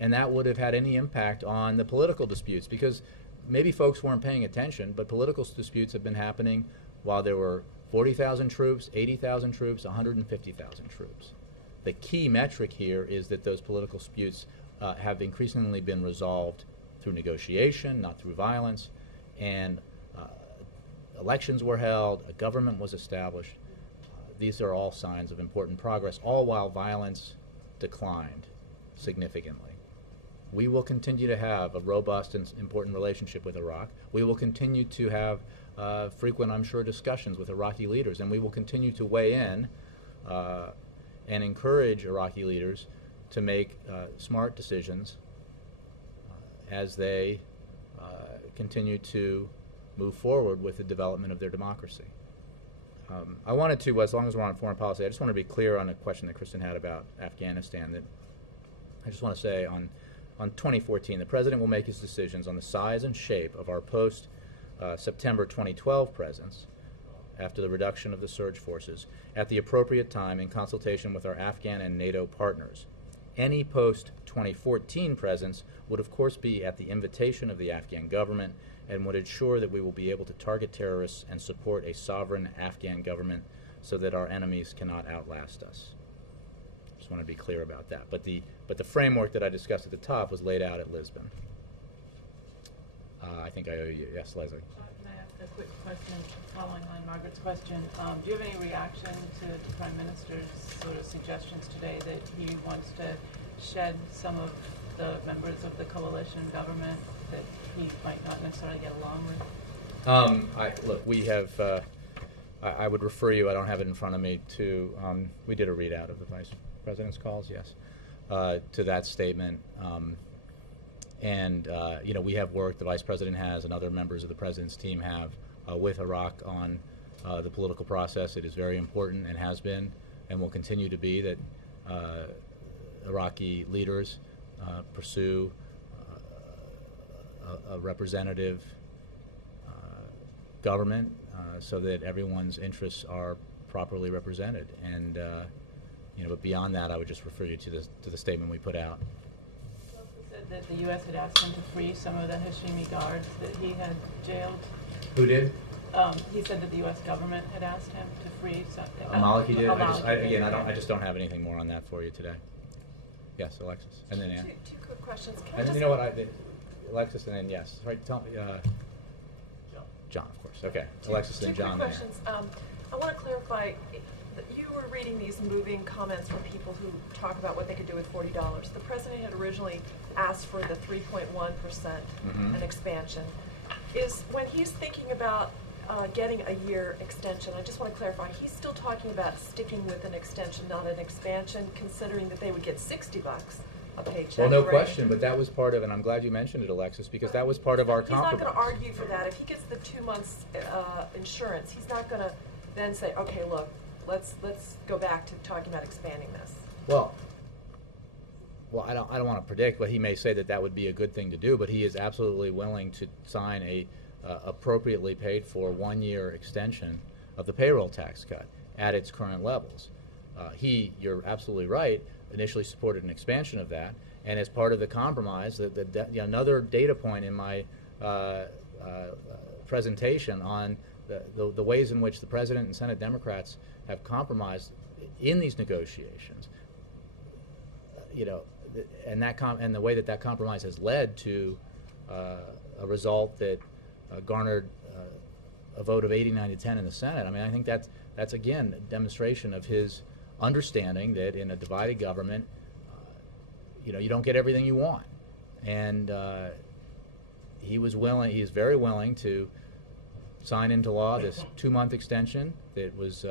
and that would have had any impact on the political disputes, because maybe folks weren't paying attention, but political disputes have been happening while there were 40,000 troops, 80,000 troops, 150,000 troops. The key metric here is that those political disputes have increasingly been resolved through negotiation, not through violence, and elections were held, a government was established. These are all signs of important progress, all while violence declined significantly. We will continue to have a robust and important relationship with Iraq. We will continue to have frequent, I'm sure, discussions with Iraqi leaders, and we will continue to weigh in and encourage Iraqi leaders to make smart decisions as they continue to move forward with the development of their democracy. I wanted to, as long as we're on foreign policy, I just want to be clear on a question that Kristen had about Afghanistan. That I just want to say on 2014, the President will make his decisions on the size and shape of our post-September 2012 presence after the reduction of the surge forces at the appropriate time in consultation with our Afghan and NATO partners. Any post-2014 presence would of course be at the invitation of the Afghan government and would ensure that we will be able to target terrorists and support a sovereign Afghan government so that our enemies cannot outlast us. Just want to be clear about that. But the framework that I discussed at the top was laid out at Lisbon. I think I owe you. Yes, Leslie. Can I ask a quick question following on Margaret's question? Do you have any reaction to the Prime Minister's sort of suggestions today that he wants to shed some of the members of the coalition government that he might not necessarily get along with? Look, we have, I would refer you, I don't have it in front of me, to, we did a readout of the Vice President's calls, yes, to that statement. You know, we have worked, the Vice President has, and other members of the President's team have, with Iraq on the political process. It is very important and has been and will continue to be that Iraqi leaders pursue a representative government so that everyone's interests are properly represented. And you know, but beyond that, I would just refer you to the statement we put out. He also said that the U.S. had asked him to free some of the Hashimi guards that he had jailed. Who did? He said that the U.S. government had asked him to free some. Maliki did. Maliki I just don't have anything more on that for you today. Yes, Alexis, and then Ann. Two quick questions. Can I And just you know what? Alexis, and then yes. Right. Tell me. John, of course. Okay. Alexis, and then John. Two quick questions. I want to clarify. That you were reading these moving comments from people who talk about what they could do with $40. The president had originally asked for the 3.1% an expansion. Is when he's thinking about getting a year extension, I just want to clarify, he's still talking about sticking with an extension, not an expansion, considering that they would get $60 a paycheck. Well, no right? question, but that was part of, and I'm glad you mentioned it, Alexis, because that was part of our compromise. He's not going to argue for that. If he gets the 2 months insurance, he's not going to then say, okay, look, let's go back to talking about expanding this. Well, I don't want to predict, but he may say that would be a good thing to do. But he is absolutely willing to sign a appropriately paid for 1 year extension of the payroll tax cut at its current levels. You're absolutely right, initially supported an expansion of that, and as part of the compromise, another data point in my presentation on the ways in which the President and Senate Democrats have compromised in these negotiations, you know, and the way that compromise has led to a result that garnered a vote of 89 to 10 in the Senate. I mean, I think that's again a demonstration of his understanding that in a divided government, you know, you don't get everything you want, and he is very willing to sign into law this 2-month extension that was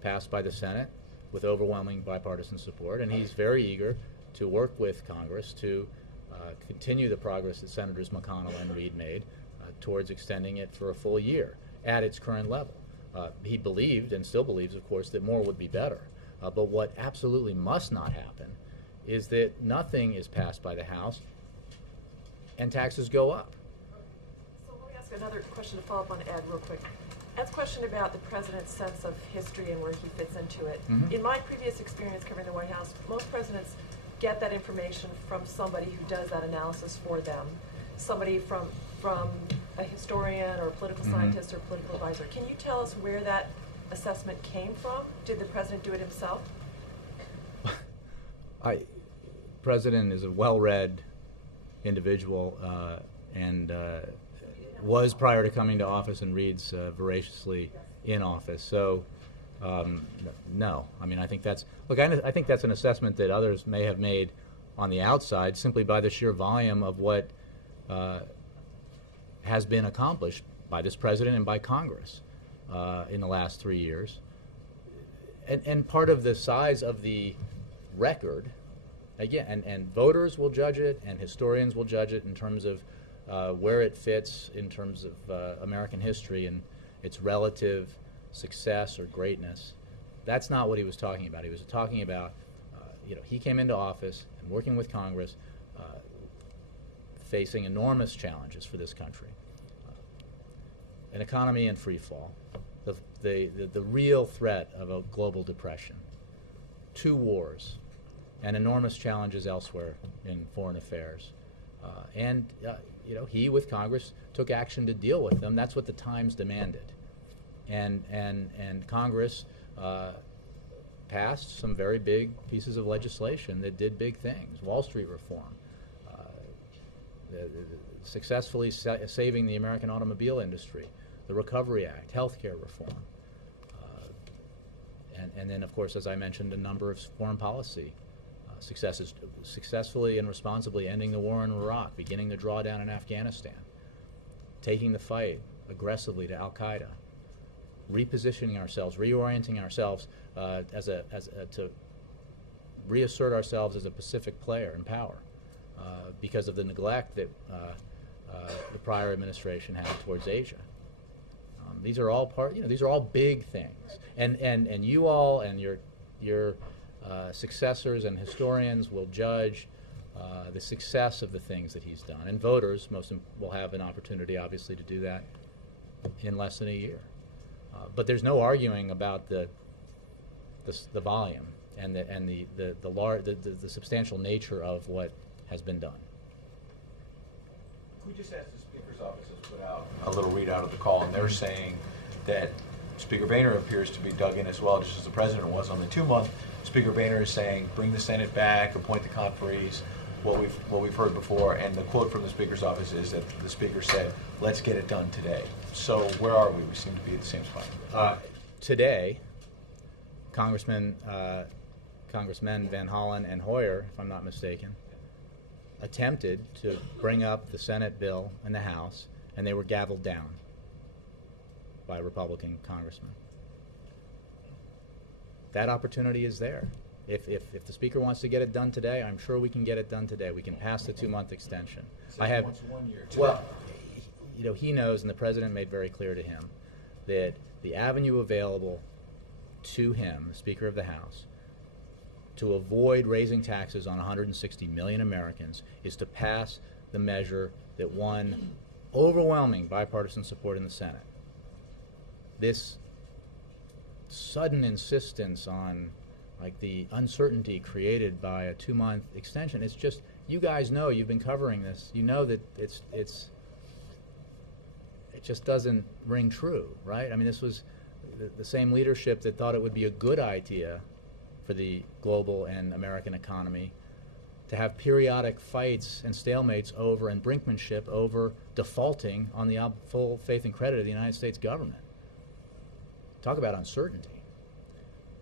passed by the Senate with overwhelming bipartisan support, and he's very eager to work with Congress to continue the progress that Senators McConnell and Reid made towards extending it for a full year at its current level. He believed, and still believes, of course, that more would be better. But what absolutely must not happen is that nothing is passed by the House and taxes go up. So let me ask another question to follow up on Ed real quick. Ed's question about the president's sense of history and where he fits into it. In my previous experience covering the White House, most presidents get that information from somebody who does that analysis for them, somebody from a historian or a political scientist or political advisor. Can you tell us where that assessment came from? Did the president do it himself? President is a well-read individual and was, prior to coming to office, and reads voraciously in office. So no, I mean, I think that's an assessment that others may have made on the outside simply by the sheer volume of what has been accomplished by this president and by Congress in the last 3 years. and part of the size of the record, again, and voters will judge it, and historians will judge it in terms of where it fits in terms of American history and its relative success or greatness. That's not what he was talking about. He was talking about, he came into office and working with Congress, facing enormous challenges for this country. An economy in free fall, the real threat of a global depression, 2 wars, and enormous challenges elsewhere in foreign affairs. He, with Congress, took action to deal with them. That's what the times demanded. And Congress passed some very big pieces of legislation that did big things. Wall Street reform, successfully saving the American automobile industry, the Recovery Act, healthcare reform, and then, of course, as I mentioned, a number of foreign policy successes, successfully and responsibly ending the war in Iraq, beginning the drawdown in Afghanistan, taking the fight aggressively to Al-Qaeda, repositioning ourselves, reorienting ourselves to reassert ourselves as a Pacific player in power because of the neglect that the prior administration had towards Asia. These are all these are all big things, and you all and your successors and historians will judge the success of the things that he's done, and voters will have an opportunity, obviously, to do that in less than a year. But there's no arguing about the volume and the substantial nature of what has been done. We just asked the Speaker's office has put out a little readout of the call, and they're saying that Speaker Boehner appears to be dug in as well, just as the President was on the 2-month. Speaker Boehner is saying, bring the Senate back, appoint the conferees, what we've heard before, and the quote from the Speaker's office is that the Speaker said, let's get it done today. So where are we? We seem to be at the same spot. Today, Congressmen Van Hollen and Hoyer, if I'm not mistaken, attempted to bring up the Senate bill in the House, and they were gavelled down by Republican congressmen. That opportunity is there. If the Speaker wants to get it done today, I'm sure we can get it done today. We can pass the 2-month extension. So he wants 1 year today. Well, he knows, and the President made very clear to him, that the avenue available to him, the Speaker of the House, to avoid raising taxes on 160 million Americans is to pass the measure that won overwhelming bipartisan support in the Senate. This sudden insistence on the uncertainty created by a 2-month extension, it's just, you guys know, you've been covering this, you know that it just doesn't ring true, right? I mean, this was the same leadership that thought it would be a good idea for the global and American economy to have periodic fights and stalemates over and brinkmanship over defaulting on the full faith and credit of the United States government. Talk about uncertainty.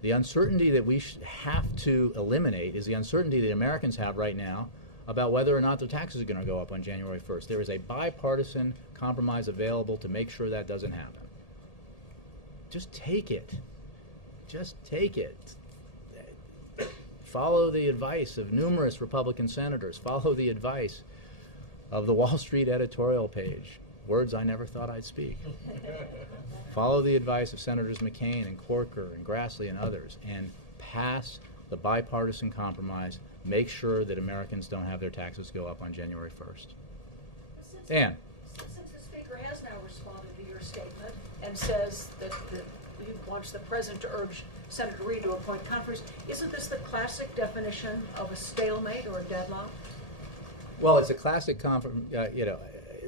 The uncertainty that we have to eliminate is the uncertainty that Americans have right now about whether or not their taxes are going to go up on January 1st. There is a bipartisan compromise available to make sure that doesn't happen. Just take it. Just take it. Follow the advice of numerous Republican senators. Follow the advice of the Wall Street editorial page. Words I never thought I'd speak. Follow the advice of Senators McCain and Corker and Grassley and others, and pass the bipartisan compromise. Make sure that Americans don't have their taxes go up on January 1st. Dan. Since the Speaker has now responded to your statement and says that he wants the President to urge Senator Reid to appoint conferees, isn't this the classic definition of a stalemate or a deadlock? Well, it's a classic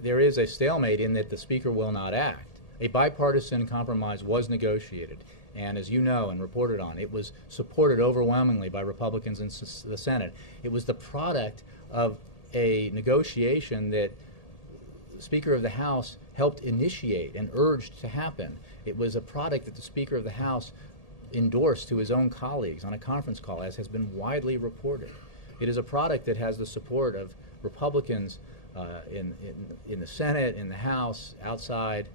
there is a stalemate in that the Speaker will not act. A bipartisan compromise was negotiated, and as you know and reported on, it was supported overwhelmingly by Republicans in the Senate. It was the product of a negotiation that the Speaker of the House helped initiate and urged to happen. It was a product that the Speaker of the House endorsed to his own colleagues on a conference call, as has been widely reported. It is a product that has the support of Republicans in the Senate, in the House, outside,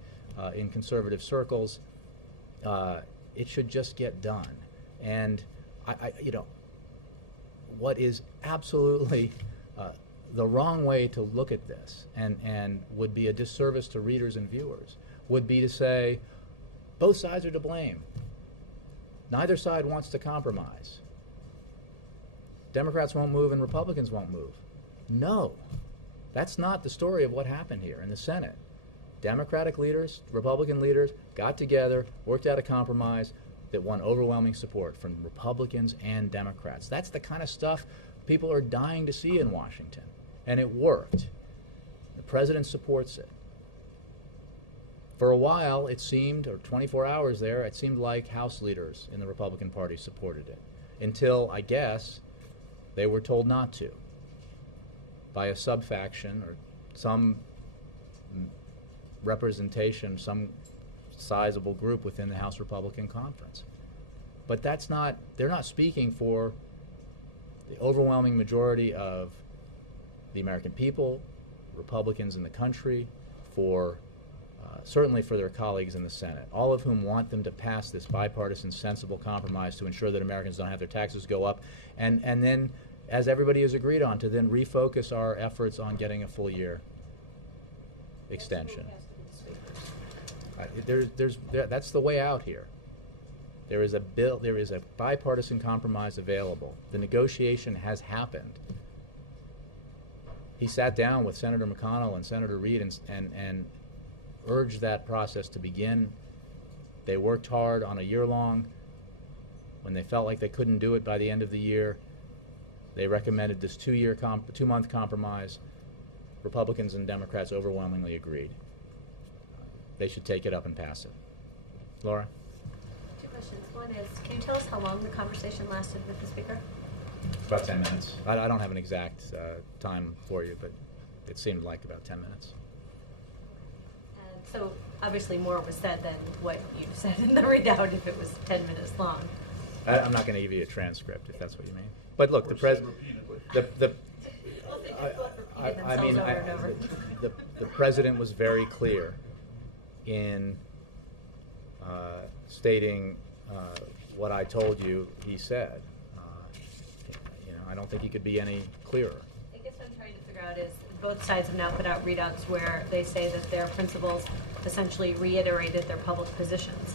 in conservative circles. It should just get done. And what is absolutely the wrong way to look at this, and would be a disservice to readers and viewers, would be to say both sides are to blame. Neither side wants to compromise. Democrats won't move and Republicans won't move. No, that's not the story of what happened here in the Senate. Democratic leaders, Republican leaders got together, worked out a compromise that won overwhelming support from Republicans and Democrats. That's the kind of stuff people are dying to see in Washington. And it worked. The president supports it. For a while, it seemed, or 24 hours there, it seemed like House leaders in the Republican Party supported it. Until, I guess, they were told not to by a subfaction or some representation, some sizable group within the House Republican Conference. But that's not, they're not speaking for the overwhelming majority of the American people, Republicans in the country, for certainly for their colleagues in the Senate, all of whom want them to pass this bipartisan, sensible compromise to ensure that Americans don't have their taxes go up, and then, as everybody has agreed on, to then refocus our efforts on getting a full year extension. That's the way out here. There is a bill. There is a bipartisan compromise available. The negotiation has happened. He sat down with Senator McConnell and Senator Reid and urged that process to begin. They worked hard on a year long. When they felt like they couldn't do it by the end of the year, they recommended this two-month compromise. Republicans and Democrats overwhelmingly agreed. They should take it up and pass it. Laura? Two questions. One is, can you tell us how long the conversation lasted with the speaker? About 10 minutes. I don't have an exact time for you, but it seemed like about 10 minutes. And so obviously more was said than what you said in the readout if it was 10 minutes long. I'm not going to give you a transcript if that's what you mean. But look, the president, the president was very clear in stating what I told you he said. I don't think he could be any clearer. I guess what I'm trying to figure out is both sides have now put out readouts where they say that their principals essentially reiterated their public positions.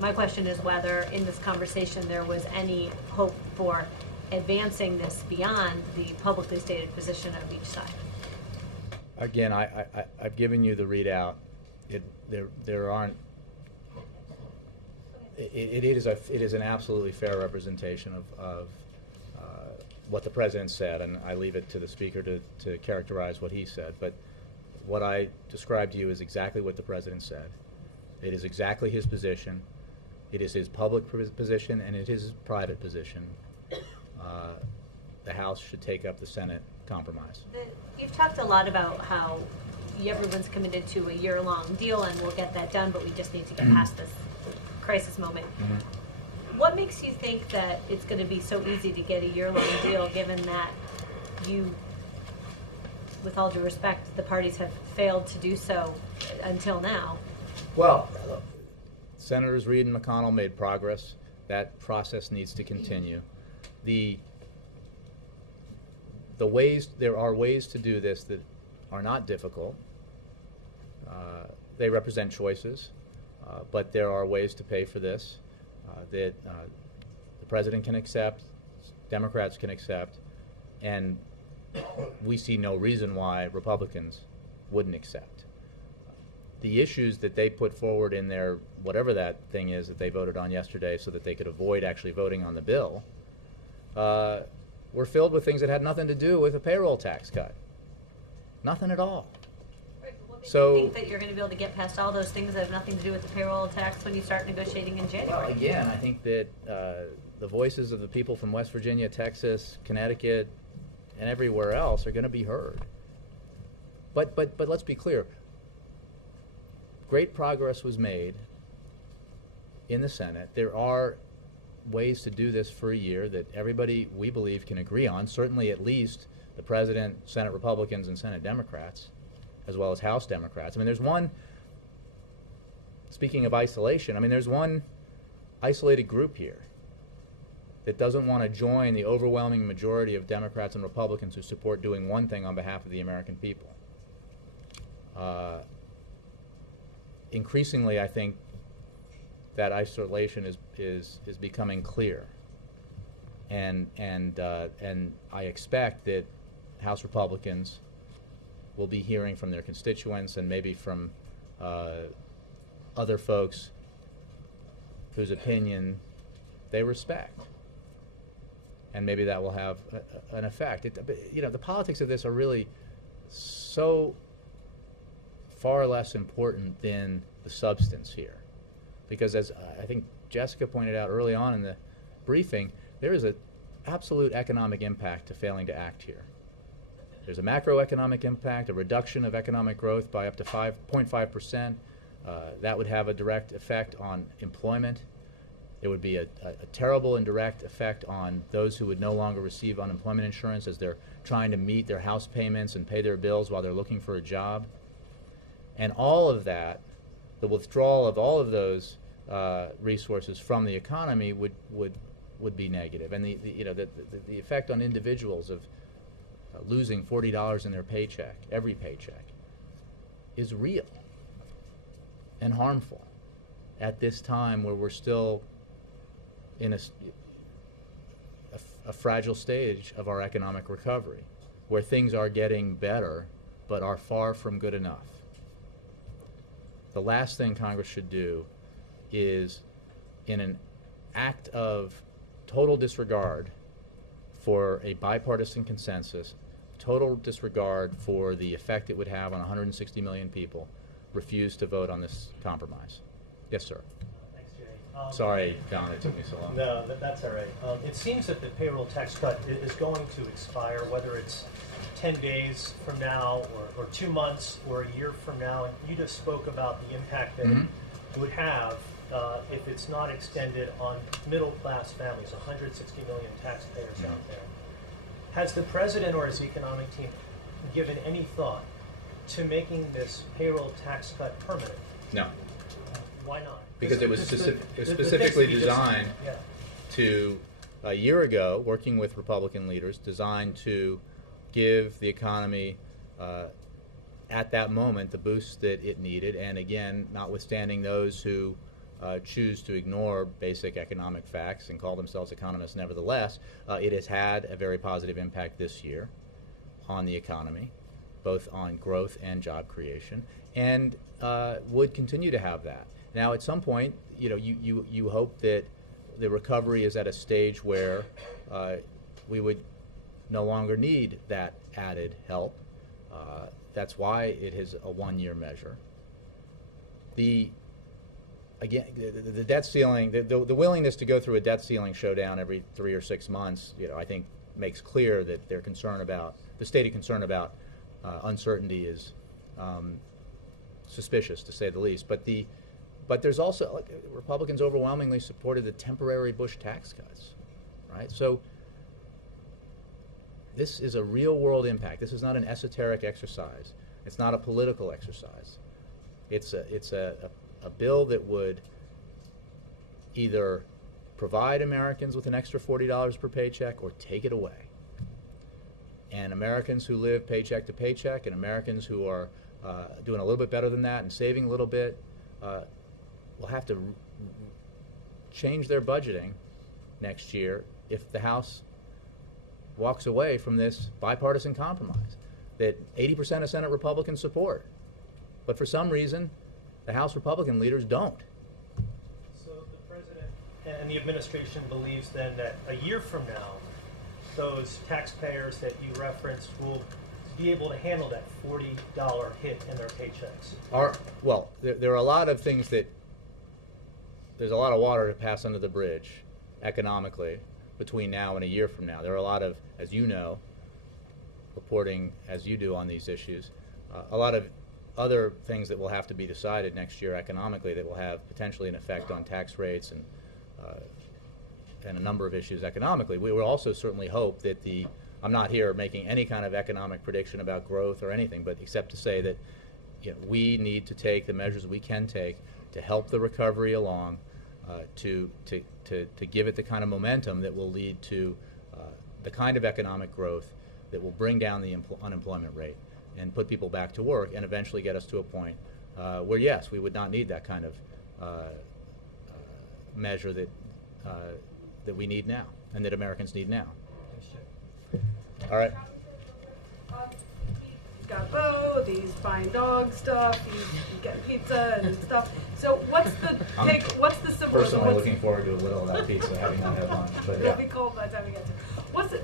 My question is whether in this conversation there was any hope for advancing this beyond the publicly stated position of each side. Again, I've given you the readout. There aren't. It is an absolutely fair representation of what the president said, and I leave it to the speaker to characterize what he said. But what I described to you is exactly what the president said. It is exactly his position. It is his public position, and it is his private position. The House should take up the Senate compromise. You've talked a lot about how everyone's committed to a year-long deal, and we'll get that done, but we just need to get past this crisis moment. What makes you think that it's going to be so easy to get a year-long deal, given that you, with all due respect, the parties have failed to do so until now? Well, Senators Reid and McConnell made progress. That process needs to continue. There are ways to do this that are not difficult. They represent choices, but there are ways to pay for this that the president can accept, Democrats can accept, and we see no reason why Republicans wouldn't accept. The issues that they put forward in their, whatever that thing is that they voted on yesterday so that they could avoid actually voting on the bill, were filled with things that had nothing to do with a payroll tax cut. Nothing at all. So, do you think that you're going to be able to get past all those things that have nothing to do with the payroll tax when you start negotiating in January? Well, again, I think that the voices of the people from West Virginia, Texas, Connecticut, and everywhere else are going to be heard. But let's be clear. Great progress was made in the Senate. There are ways to do this for a year that everybody, we believe, can agree on, certainly at least the President, Senate Republicans, and Senate Democrats, as well as House Democrats. I mean, there's one, speaking of isolation, I mean, there's one isolated group here. that doesn't want to join the overwhelming majority of Democrats and Republicans who support doing one thing on behalf of the American people. Increasingly, I think that isolation is becoming clear, and I expect that House Republicans will be hearing from their constituents and maybe from other folks whose opinion they respect, and maybe that will have an effect. The politics of this are really so far less important than the substance here, because as I think Jessica pointed out early on in the briefing, there is an absolute economic impact to failing to act here. There's a macroeconomic impact, a reduction of economic growth by up to 5.5%. That would have a direct effect on employment. It would be a terrible and direct effect on those who would no longer receive unemployment insurance as they're trying to meet their house payments and pay their bills while they're looking for a job. And all of that, the withdrawal of all of those resources from the economy would be negative. And the effect on individuals of losing $40 in their paycheck, every paycheck, is real and harmful at this time where we're still in a fragile stage of our economic recovery, where things are getting better but are far from good enough. The last thing Congress should do is, in an act of total disregard for a bipartisan consensus, total disregard for the effect it would have on 160 million people, refuse to vote on this compromise. Yes, sir. Thanks, Jay. Sorry, Don, it took me so long. No, that's all right. It seems that the payroll tax cut is going to expire, whether it's 10 days from now or 2 months or a year from now. And you just spoke about the impact that it would have if it's not extended on middle-class families, 160 million taxpayers out there. Has the president or his economic team given any thought to making this payroll tax cut permanent? No. Why not? Because it was specifically designed to, a year ago, working with Republican leaders, designed to give the economy at that moment the boost that it needed, and again, notwithstanding those who choose to ignore basic economic facts and call themselves economists nevertheless, it has had a very positive impact this year on the economy, both on growth and job creation, and would continue to have that. Now, at some point, you hope that the recovery is at a stage where we would no longer need that added help. That's why it is a one-year measure. The debt ceiling, the willingness to go through a debt ceiling showdown every 3 or 6 months, I think makes clear that their concern about, the stated concern about uncertainty is suspicious, to say the least. But there's also, Republicans overwhelmingly supported the temporary Bush tax cuts, right? So this is a real-world impact. This is not an esoteric exercise. It's not a political exercise. It's a bill that would either provide Americans with an extra $40 per paycheck or take it away. And Americans who live paycheck to paycheck, and Americans who are doing a little bit better than that and saving a little bit, will have to change their budgeting next year if the House walks away from this bipartisan compromise that 80% of Senate Republicans support. But for some reason, the House Republican leaders don't. So the president and the administration believes then that a year from now, those taxpayers that you referenced will be able to handle that $40 hit in their paychecks? Well, there are a lot of things that, there's a lot of water to pass under the bridge economically between now and a year from now. There are a lot of, as you know, reporting as you do on these issues, a lot of other things that will have to be decided next year economically that will have potentially an effect on tax rates and a number of issues economically. We will also certainly hope that I'm not here making any kind of economic prediction about growth or anything, but except to say that we need to take the measures we can take to help the recovery along to give it the kind of momentum that will lead to the kind of economic growth that will bring down the unemployment rate and put people back to work and eventually get us to a point where, yes, we would not need that kind of measure that we need now and that Americans need now. All right. He's got both, he's buying dog stuff, he's getting pizza and stuff. So what's the what's the symbolism? Personally looking forward to a little of that pizza, having not had lunch, but It'll yeah. be cold by the time we get to it.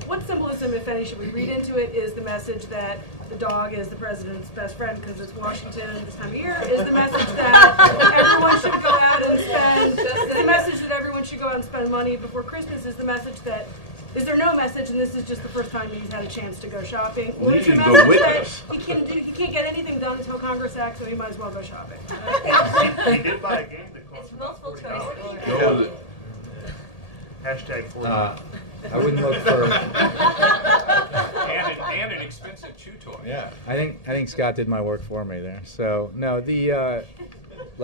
What symbolism, if any, should we read into it? Is the message that the dog is the president's best friend because it's Washington this time of year? Is the message that everyone should go out and spend? Is the message that everyone should go out and spend money before Christmas? Is the message that? Is there no message, and this is just the first time he's had a chance to go shopping? Or is the message that he can't get anything done until Congress acts, so he might as well go shopping? He did buy a game that cost It's multiple choice. Go with it. Hashtag 40. I wouldn't look for. And an expensive chew toy. Yeah, I think Scott did my work for me there. So no,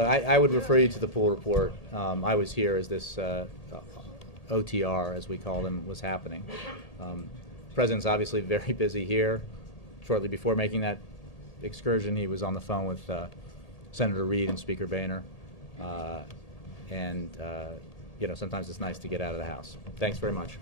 I would refer you to the pool report. I was here as this OTR, as we call them, was happening. The president's obviously very busy here. Shortly before making that excursion, he was on the phone with Senator Reid and Speaker Boehner, and sometimes it's nice to get out of the house. Thanks very much.